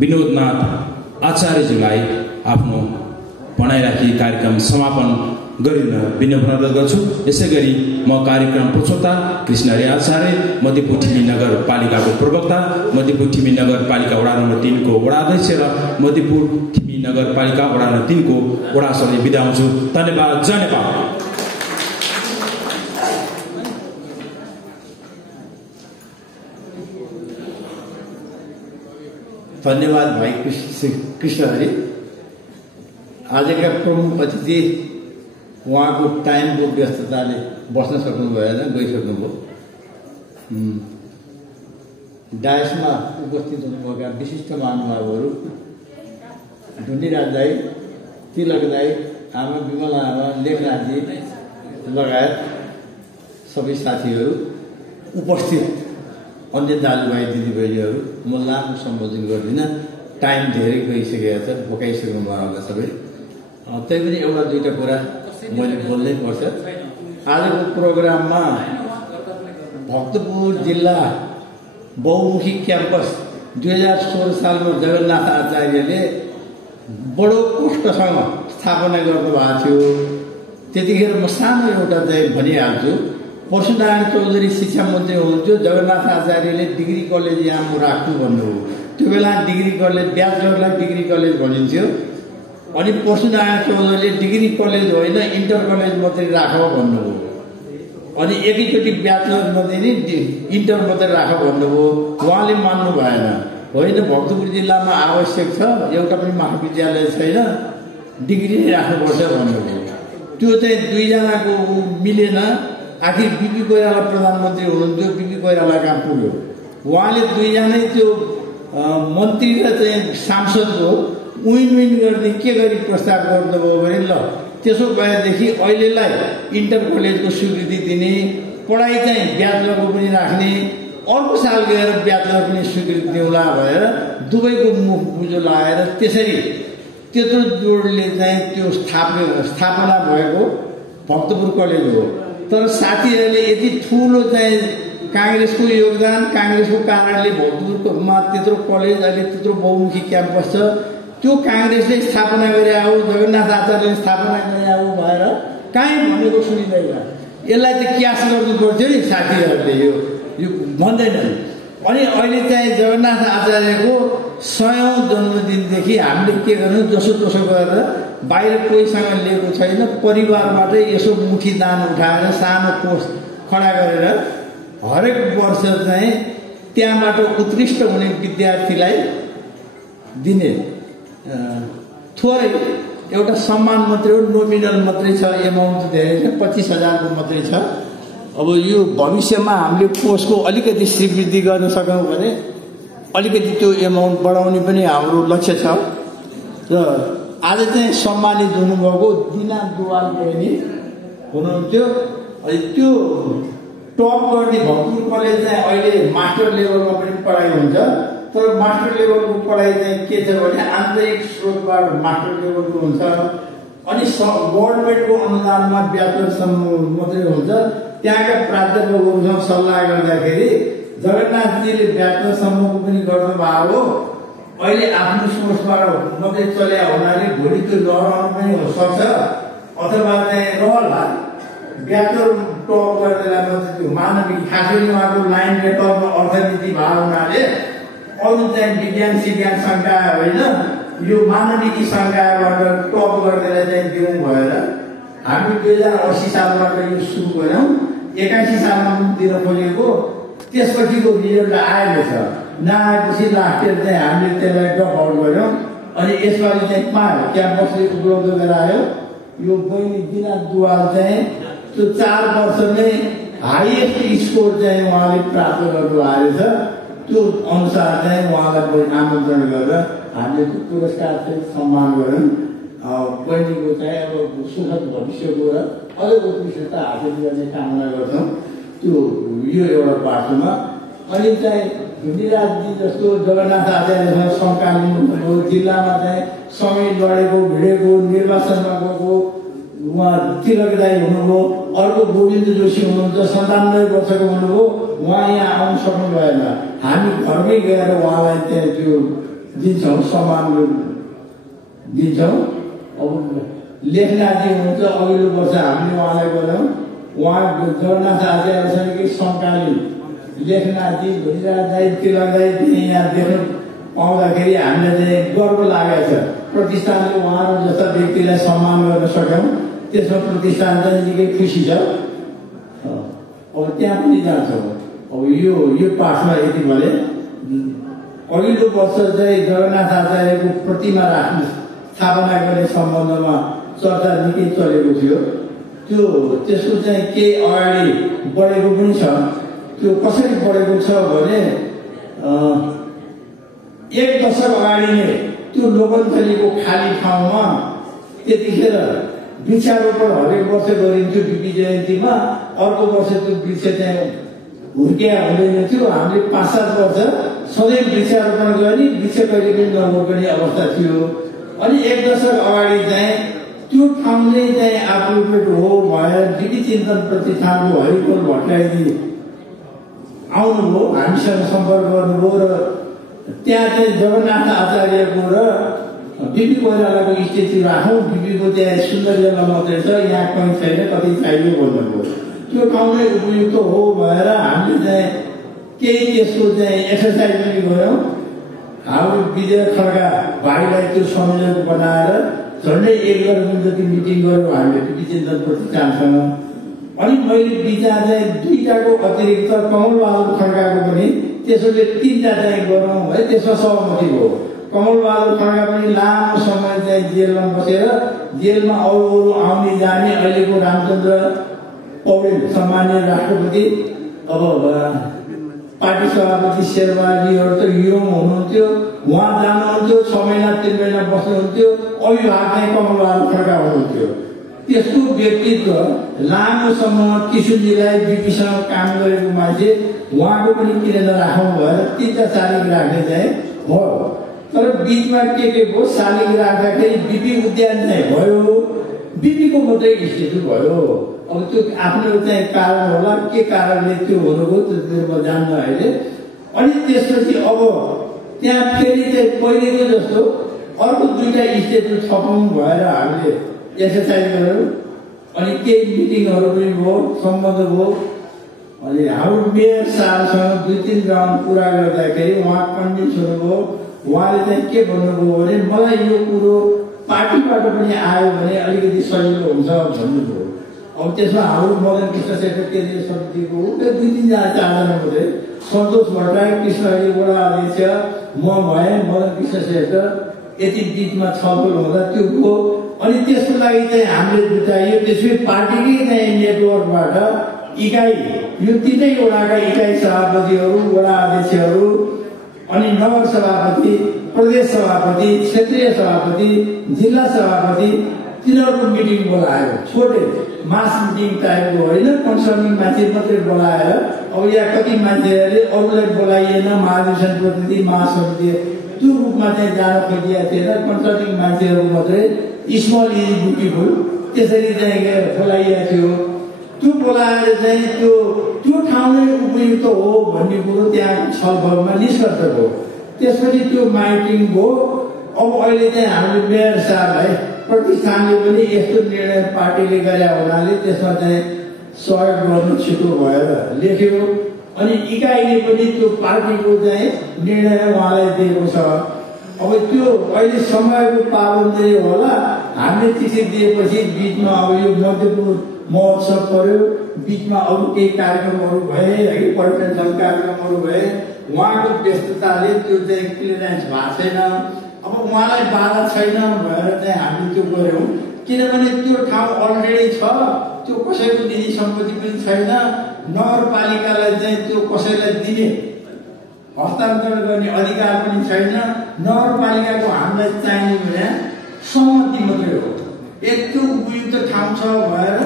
विनोदनाथ आचार्यज्यूलाई आफ्नो भनाइ राखी कार्यक्रम समापन गरिन विनम्र अनुरोध गर्छु। यसै गरी म कार्यक्रम प्रस्तोता कृष्ण हरि आचार्य, मध्यपुर ठिमी नगरपालिकाको प्रवक्ता, मध्यपुर ठिमी नगरपालिका वडा नम्बर 3 को वडा अध्यक्ष र मध्यपुर ठिमी नगरपालिका वडा नम्बर 3 को वडा सदस्य बिदा हुन्छु। धन्यवाद। जय नेपाल। धन्यवाद भाइ कृष्ण हरि। आजका प्रमुख अतिथि उहाँको टाइमको व्यस्तताले बस्न सक्नु भएन, गइसक्नुभयो। डायसमा उपस्थित हुनुभएका विशिष्ट महानुभावहरू ढुण्डीराज दाई, तिलक दाई, आमा विमला आमा, लेखनाथजी लगायत सबै साथीहरू, उपस्थित अन्य दाजुभाइ दिदीबहिनीहरू, म लामो सम्बोधन गर्दिनँ, टाइम धेरै गइसकेको छ, बोकाइसक्नु भयो होला सबै। तैपनि एउटा दुईवटा कुरा मैले बोल्नै पर्छ। आजको प्रोग्राममा भक्तपुर जिल्ला बहुमुखी क्याम्पस 2016 सालमा जगन्नाथ आचार्यले बडो कष्टसँग स्थापना गर्नुभएको थियो। त्यतिखेर म सानो एउटा चाहिँ भनिहाल्छु। परशुनारायण चौधरी शिक्षा मन्त्री हुनुहुन्थ्यो। जगन्नाथ आचार्यले डिग्री कलेज यहाँ राख्नु भन्नुभयो। त्यो बेला डिग्री कलेज, ब्याचलरलाई डिग्री कलेज भनिन्थ्यो। अनि परशुनारायण चौधरीले डिग्री कलेज होइन, इन्टर कलेज मात्रै राख भन्नुभयो। अनि एकैचोटि ब्याचलर नदिने, इन्टर मात्रै राख भन्नुभयो। उहाँले मान्नु भएन। होइन, भक्तपुर जिल्लामा आवश्यक छ, एउटा पनि महाविद्यालय छैन, डिग्री राख्नुपर्छ भन्नुभयो। त्यो चाहिँ दुईजनाको मिलेन। आखिर बिपी कोइराला प्रधानमन्त्री हुनुहुन्थ्यो, बिपी कोइराला कहाँ पुग्यो। उहाँले दुईजनै त्यो मन्त्री र चाहिँ सांसदको विन गर्ने के गरी प्रस्ताव गर्नुभयो भने ल त्यसो भएदेखि अहिलेलाई इन्टर कलेजको स्वीकृति दिने, पढाइ चाहिँ ब्याचलरको पनि राख्ने, अर्को साल गएर ब्याचलर पनि स्वीकृति दिउँला भनेर दुवैको मुख बुझो लगाएर त्यसरी त्यत्रो जोडले चाहिँ त्यो स्थापना भएको भक्तपुर कलेज हो। तर साथीहरूले यति ठुलो चाहिँ काङ्ग्रेसको योगदान, काङ्ग्रेसको कारणले भक्तपुरमा त्यत्रो कलेज, अहिले त्यत्रो बहुमुखी क्याम्पस छ, त्यो काङ्ग्रेसले स्थापना गरे हो, जगन्नाथ आचार्यले स्थापना गरे हो भएर काहीँ भनेको सुनिँदैन। यसलाई त क्यास गर्नु पर्थ्यो नि साथीहरूले, यो भन्दैनन्। अनि अहिले चाहिँ जगन्नाथ आचार्यको 100औं जन्मदिनदेखि हामीले के गर्नु, जसो तसो गरेर बाहिर कोहीसँग लिएको छैन, परिवारबाटै यसो मुठी दान उठाएर सानो कोष खडा गरेर हरेक वर्ष चाहिँ त्यहाँबाट उत्कृष्ट हुने विद्यार्थीलाई दिने थोरै एउटा सम्मान मात्रै हो, नोमिनल मात्रै छ, एमाउन्ट धेरै छ, 25,000 को मात्रै छ। अब यो भविष्यमा हामीले कोषको अलिकति स्वीकृति गर्न सक्यौँ भने अलिकति त्यो एमाउन्ट बढाउने पनि हाम्रो लक्ष्य छ। र आज चाहिँ सम्मानित हुनुभएको दिना दुवाल बहिनी हुनुहुन्थ्यो। अनि त्यो टप गर्ने भक्तपुर कलेज चाहिँ अहिले मास्टर लेभलमा पनि पढाइ हुन्छ। तर मास्टर लेभलको पढाइ चाहिँ के छ भने आन्तरिक स्रोतबाट मास्टर लेभलको हुन्छ। अनि गभर्नमेन्टको अनुदानमा ब्याचलरसम्म मात्रै हुन्छ। त्यहाँका प्राध्यापकहरूसँग सल्लाह गर्दाखेरि जगन्नाथजीले ब्याचलरसम्मको पनि गर्नुभएको हो। अहिले आफ्नो सोर्सबाट मात्रै चल्या हुनाले भोलि त्यो लहराउनु पनि सक्छ, अथवा चाहिँ रहला ब्याचलर टप गर्दा मात्रै त्यो मानविक, खासै उहाँको लाइन लेटरमा अर्थनीति भएको हुनाले अरू चाहिँ विज्ञान सिज्ञान संकाय होइन, यो मानविकी संकायबाट टप गर्दै चाहिँ दिउँ भएर हामी 2080 सालबाट यो सुरु गऱ्यौँ, 81 सालमा दिन खोलेको, त्यसपछिको रिजल्ट आएको छ। नआएपछि लास्ट इयर चाहिँ हामीले त्यसलाई ड्रप आउट गऱ्यौँ। अनि यसपालि चाहिँ पायो, क्याम्पसले उपलब्ध गरायो। यो बहिनी बिना दुवाल चाहिँ त्यो 4 वर्षमै हाइएस्ट स्कोर चाहिँ उहाँले प्राप्त गर्नुभएको छ। त्यो अनुसार चाहिँ उहाँलाई आमन्त्रण गरेर हामीले त्यो पुरस्कार चाहिँ सम्मान गऱ्यौँ। बहिनीको चाहिँ अब सुखद भविष्यको र अझै उत्कृष्टता हासिल गर्ने कामना गर्छौँ त्यो यो एउटा बाटोमा। अनि चाहिँ ढुण्डिराजजी जस्तो जगन्नाथ आचार्यसँग समकालीन हुनुभयो, जिल्लामा चाहिँ समय लडेको भिडेको, निर्वाचनमा गएको उहाँ तिलकदाई हुनुभयो। अर्को गोविन्द जोशी हुनुहुन्छ, 97 वर्षको हुनुभयो, उहाँ यहाँ आउनु सक्नु भएन। हामी घरमै गएर उहाँलाई चाहिँ त्यो दिन्छौँ, सम्मान दिन्छौँ। अब लेखनाथजी हुनुहुन्छ, अघिल्लो वर्ष हामीले उहाँलाई गऱ्यौँ। उहाँ जगन्नाथ आचार्यसँगै समकालीन लेखनाथजी, ढुण्डिराज दाई, तिलकदाई यहाँ देख्नु पाउँदाखेरि हामीलाई चाहिँ गर्व लागेको छ। प्रतिष्ठानले उहाँहरू जस्ता व्यक्तिलाई सम्मान गर्न सक्यौँ, त्यसमा प्रतिष्ठान चाहिँ निकै खुसी छ। अब त्यहाँ पनि जान्छौँ। अब यो पाठमा यति भने अघिल्लो वर्ष चाहिँ जगन्नाथ आचार्यको प्रतिमा राख्नु स्थापना गर्ने सम्बन्धमा चर्चा निकै चलेको थियो। त्यसको चाहिँ केही अगाडि बढेको पनि छ। त्यो कसरी बढेको छ भने 1 दशक अगाडि नै त्यो लोकन्थलीको खाली ठाउँमा त्यतिखेर वृक्षारोपण हरेक वर्ष गरिन्थ्यो बिपी जयन्तीमा। अर्को वर्ष त्यो वृक्ष चाहिँ हुर्किया हुँदैन थियो। हामीले 5-7 वर्ष सधैँ वृक्षारोपण गर्ने, वृक्ष कहिले पनि नहुर्कने अवस्था थियो। अनि 1 दशक अगाडि चाहिँ त्यो ठाउँ नै चाहिँ एप्रोप्रिएट हो भएर बिपी चिन्तन प्रतिष्ठानको हरिकोल भट्टराईजी आउनुभयो, हामीसँग सम्पर्क गर्नुभयो र त्यहाँ चाहिँ जगन्नाथ आचार्यको र बिपी कोइरालाको स्ट्याच्यु राखौँ, बिपीको त्यहाँ सुन्दर्यमा मात्रै छ, यहाँ कहीँ छैन, कति चाहियो भन्नुभयो। त्यो ठाउँ नै उपयुक्त हो भएर हामीले चाहिँ केही त्यसको चाहिँ एक्सर्साइज पनि गऱ्यौँ। हाम्रो विजय खड्का भाइलाई त्यो संयोजक बनाएर झन्डै 1 दर्जन जति मिटिङ गऱ्यौँ हामीले बिपी चिन्तन प्रतिष्ठानसँग। अनि मैले बिचमा चाहिँ 2टाको अतिरिक्त कमलबहादुर खड्काको पनि त्यसोले 3टा चाहिँ गरौँ है, त्यसमा सहमति भयो। कमलबहादुर खड्का पनि लामो समय चाहिँ जेलमा बसेर जेलमा अरू आउने जाने अहिलेको रामचन्द्र पौडेल सम्मान्य राष्ट्रपति, अब पार्टी सभापति शेरबहादुरजीहरू त युरोम हुनुहुन्थ्यो, उहाँ जानुहुन्थ्यो, 6 महिना 3 महिना बस्नुहुन्थ्यो। अभिभावक चाहिँ कमलबहादुर खड्का हुनुहुन्थ्यो। त्यसको व्यक्तित्व लामो समय किशोरजीलाई बिपीसँग काम गरेको मान्छे, उहाँको पनि किन नराखौँ भएर 3टा शालिग राख्ने चाहिँ भयो। तर बिचमा के भयो, शालिग राख्दाखेरि बिपी उद्यान चाहिँ भयो, बिपीको मात्रै स्थिति भयो। अब त्यो आफ्नो चाहिँ कारण होला, के कारणले त्यो हुनुभयो त्यो म जान्न अहिले। अनि त्यसपछि अब त्यहाँ फेरि चाहिँ पहिलेको जस्तो अर्को 2टा स्ट्याच्यु थपौँ भएर हामीले एक्सर्साइज गऱ्यौँ। अनि केही मिटिङहरू पनि भयो, सम्बन्ध भयो। अनि हाम्रो मेयर साहबसँग 2-3 राउन्ड कुरा गर्दाखेरि उहाँ कन्भिन्स हुनुभयो। उहाँले चाहिँ के भन्नुभयो भने मलाई यो कुरो पार्टीबाट पनि आयो भने अलिकति सजिलो हुन्छ भन्नुभयो। अब त्यसमा हाम्रो मदन कृष्ण श्रेष्ठ केन्द्रीय समितिको 2-3 जना 4 जना मात्रै, सन्तोष भट्टराई, कृष्णहरि वडा अध्यक्ष, म भएँ, मदन कृष्ण श्रेष्ठ, यति बिचमा छलफल हुँदा त्यो हो। अनि त्यसको लागि चाहिँ हामीले जुटाइयो। त्यसपछि पार्टीकै चाहिँ नेटवर्कबाट इकाइ, यो 3 वडाका इकाइ सभापतिहरू, वडा अध्यक्षहरू, अनि नगर सभापति, प्रदेश सभापति, क्षेत्रीय सभापति, जिल्ला सभापति, तिनीहरूको मिटिङ बोलायो। छोटे मास मिटिङ टाइपको होइन, कन्सर्निङ मान्छे मात्रै बोलाएर। अब यहाँ कति मान्छेहरूले अरूलाई बोलाइएन, महाधिवेशन प्रतिनिधि, महासमिति त्यो रूपमा चाहिँ जान खोजिएको थिएन, कन्सल्टिङ मान्छेहरू मात्रै, स्मल इज ब्युटिफुल त्यसरी चाहिँ बोलाइएको थियो। त्यो बोलाएर चाहिँ त्यो ठाउँ नै उपयुक्त हो भन्ने कुरो त्यहाँ छलफलमा निष्कर्ष भयो। त्यसपछि त्यो माइटिङ भयो। अब अहिले चाहिँ हामीले मेयर साहबलाई प्रतिष्ठानले पनि यस्तो निर्णय पार्टीले गरे हुनाले त्यसमा चाहिँ सहयोग गर्नु छिटो भएर लेख्यो। अनि इकाइले पनि त्यो पार्टीको चाहिँ निर्णय उहाँलाई दिएको छ। अब त्यो अहिले समयको पाबन्दी होला, हामीले चिठी दिएपछि बिचमा अब यो मध्यपुर महोत्सव पर्यो, बिचमा अरू केही कार्यक्रमहरू भए है, पर्यटन सङ्घ कार्यक्रमहरू भए, उहाँको व्यस्तताले त्यो चाहिँ क्लियरेन्स भएको छैन। अब उहाँलाई बाधा छैन भएर चाहिँ हामीले त्यो गऱ्यौँ, किनभने त्यो ठाउँ अलरेडी छ, त्यो कसैको निजी सम्पत्ति पनि छैन। नगरपालिकालाई चाहिँ त्यो कसैलाई दिने हस्तान्तरण गर्ने अधिकार पनि छैन। नगरपालिकाको हामीलाई चाहिने भने सहमति मात्रै हो। एक त्यो उपयुक्त ठाउँ छ भएर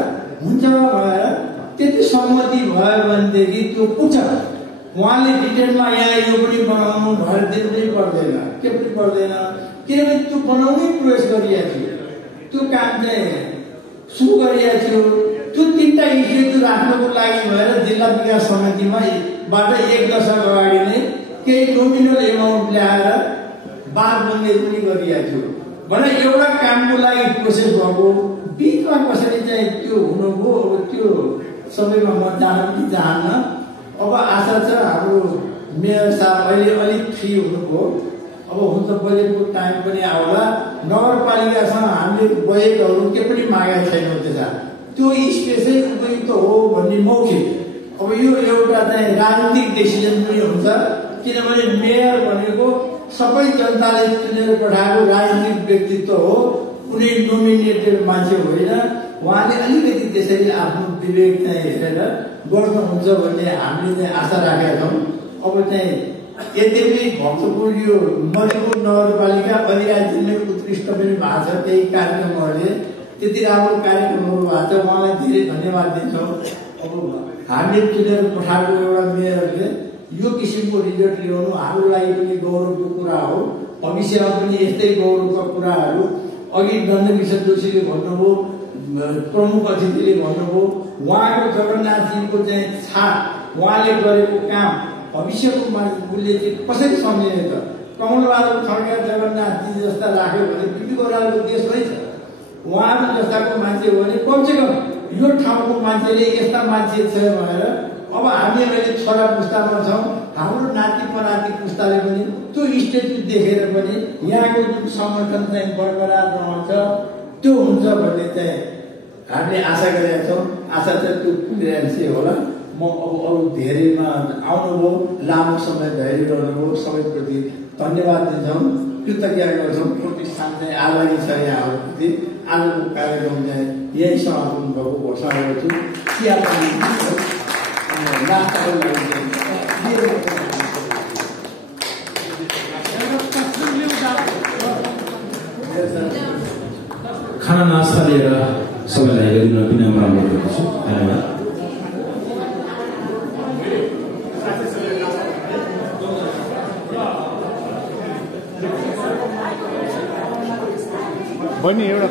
हुन्छ भएर त्यति सहमति भयो भनेदेखि त्यो पुग्छ। उहाँले डिटेलमा यहाँ यो पनि बनाउनु भएर दिनु पनि पर्दैन, के पनि पर्दैन, किनभने त्यो बनाउनै प्रवेश गरिएको थियो, त्यो काम चाहिँ सुरु गरिएको थियो। त्यो 3टा इन्स्टिट्युट राख्नको लागि भएर जिल्ला विकास समितिमा बाट 1 दशक अगाडि नै केही नोमिनल एमाउन्ट ल्याएर बार बन्देज पनि गरिएको थियो भने एउटा कामको लागि प्रोसेस भएको बिचमा कसरी चाहिँ त्यो हुनुभयो। अब त्यो सबैमा म जान पनि चाहन्न। अब आशा छ हाम्रो मेयर साहब अहिले अलिक फ्री हुनुभयो, अब हुन्छ बजेटको टाइम पनि आउला। नगरपालिकासँग हामीले बजेटहरू के पनि मागेका छैनौँ, त्यसमा त्यो स्पेसै उपयुक्त हो भन्ने मौखिक। अब यो एउटा चाहिँ राजनीतिक डिसिजन पनि हुन्छ, किनभने मेयर भनेको सबै जनताले चुनेर पठाएको राजनीतिक व्यक्तित्व हो, कुनै नोमिनेटेड मान्छे होइन। उहाँले अलिकति त्यसरी आफ्नो विवेक चाहिँ हेरेर गर्नुहुन्छ भन्ने हामीले चाहिँ आशा राखेका छौँ। अब चाहिँ यद्यपि भक्तपुर यो मध्यपुर नगरपालिका अधिराज्यमै उत्कृष्ट पनि भएको छ, त्यही कार्यक्रमहरूले त्यति राम्रो कार्यक्रमहरू भएको छ, उहाँलाई धेरै धन्यवाद दिन्छौँ। अब हामीले चुनेर पठाएको एउटा मेयरले यो किसिमको रिजल्ट ल्याउनु हाम्रो लागि पनि गौरवको कुरा हो। भविष्यमा पनि यस्तै गौरवका कुराहरू अघि नन्दकिशोर जोशीले भन्नुभयो, प्रमुख अतिथिले भन्नुभयो, उहाँको जगन्नाथजीको चाहिँ छाप, उहाँले गरेको काम भविष्यको मूल्य चाहिँ कसरी सम्झिने त? कमलबहादुर खड्का जगन्नाथजी जस्ता राख्यो भने बिपी कोइरालाको देश भइछ। उहाँहरू जस्ताको मान्छे हो भने कमसेकम यो ठाउँको मान्छेले यस्ता मान्छे छ भनेर अब हामी अहिले छोरा पुस्तामा छौँ, हाम्रो नाति पनाति पुस्ताले पनि त्यो स्टेट्यु देखेर पनि यहाँको जुन समर्थन चाहिँ बरकरार रहन्छ त्यो हुन्छ भन्ने चाहिँ हामीले आशा गरेका छौँ। आशा चाहिँ त्यो क्लियरेन्सै होला। म अब अरू धेरैमा आउनुभयो, लामो समय धैर्यरहनुभयो, सबैप्रति धन्यवाद दिन्छौँ, कृतज्ञता गर्छौँ। प्रतिष्ठान चाहिँ आभारी छ यहाँहरूप्रति। आजको कार्यक्रम चाहिँ यही समापन भएको घोषणा गर्छु। चिया पानी नास्ताको लागि खाना नास्ता लिएर सबैलाई गरिदिन विनम्र अनुरोध गर्दछु। धन्यवाद। बहिनी एउटा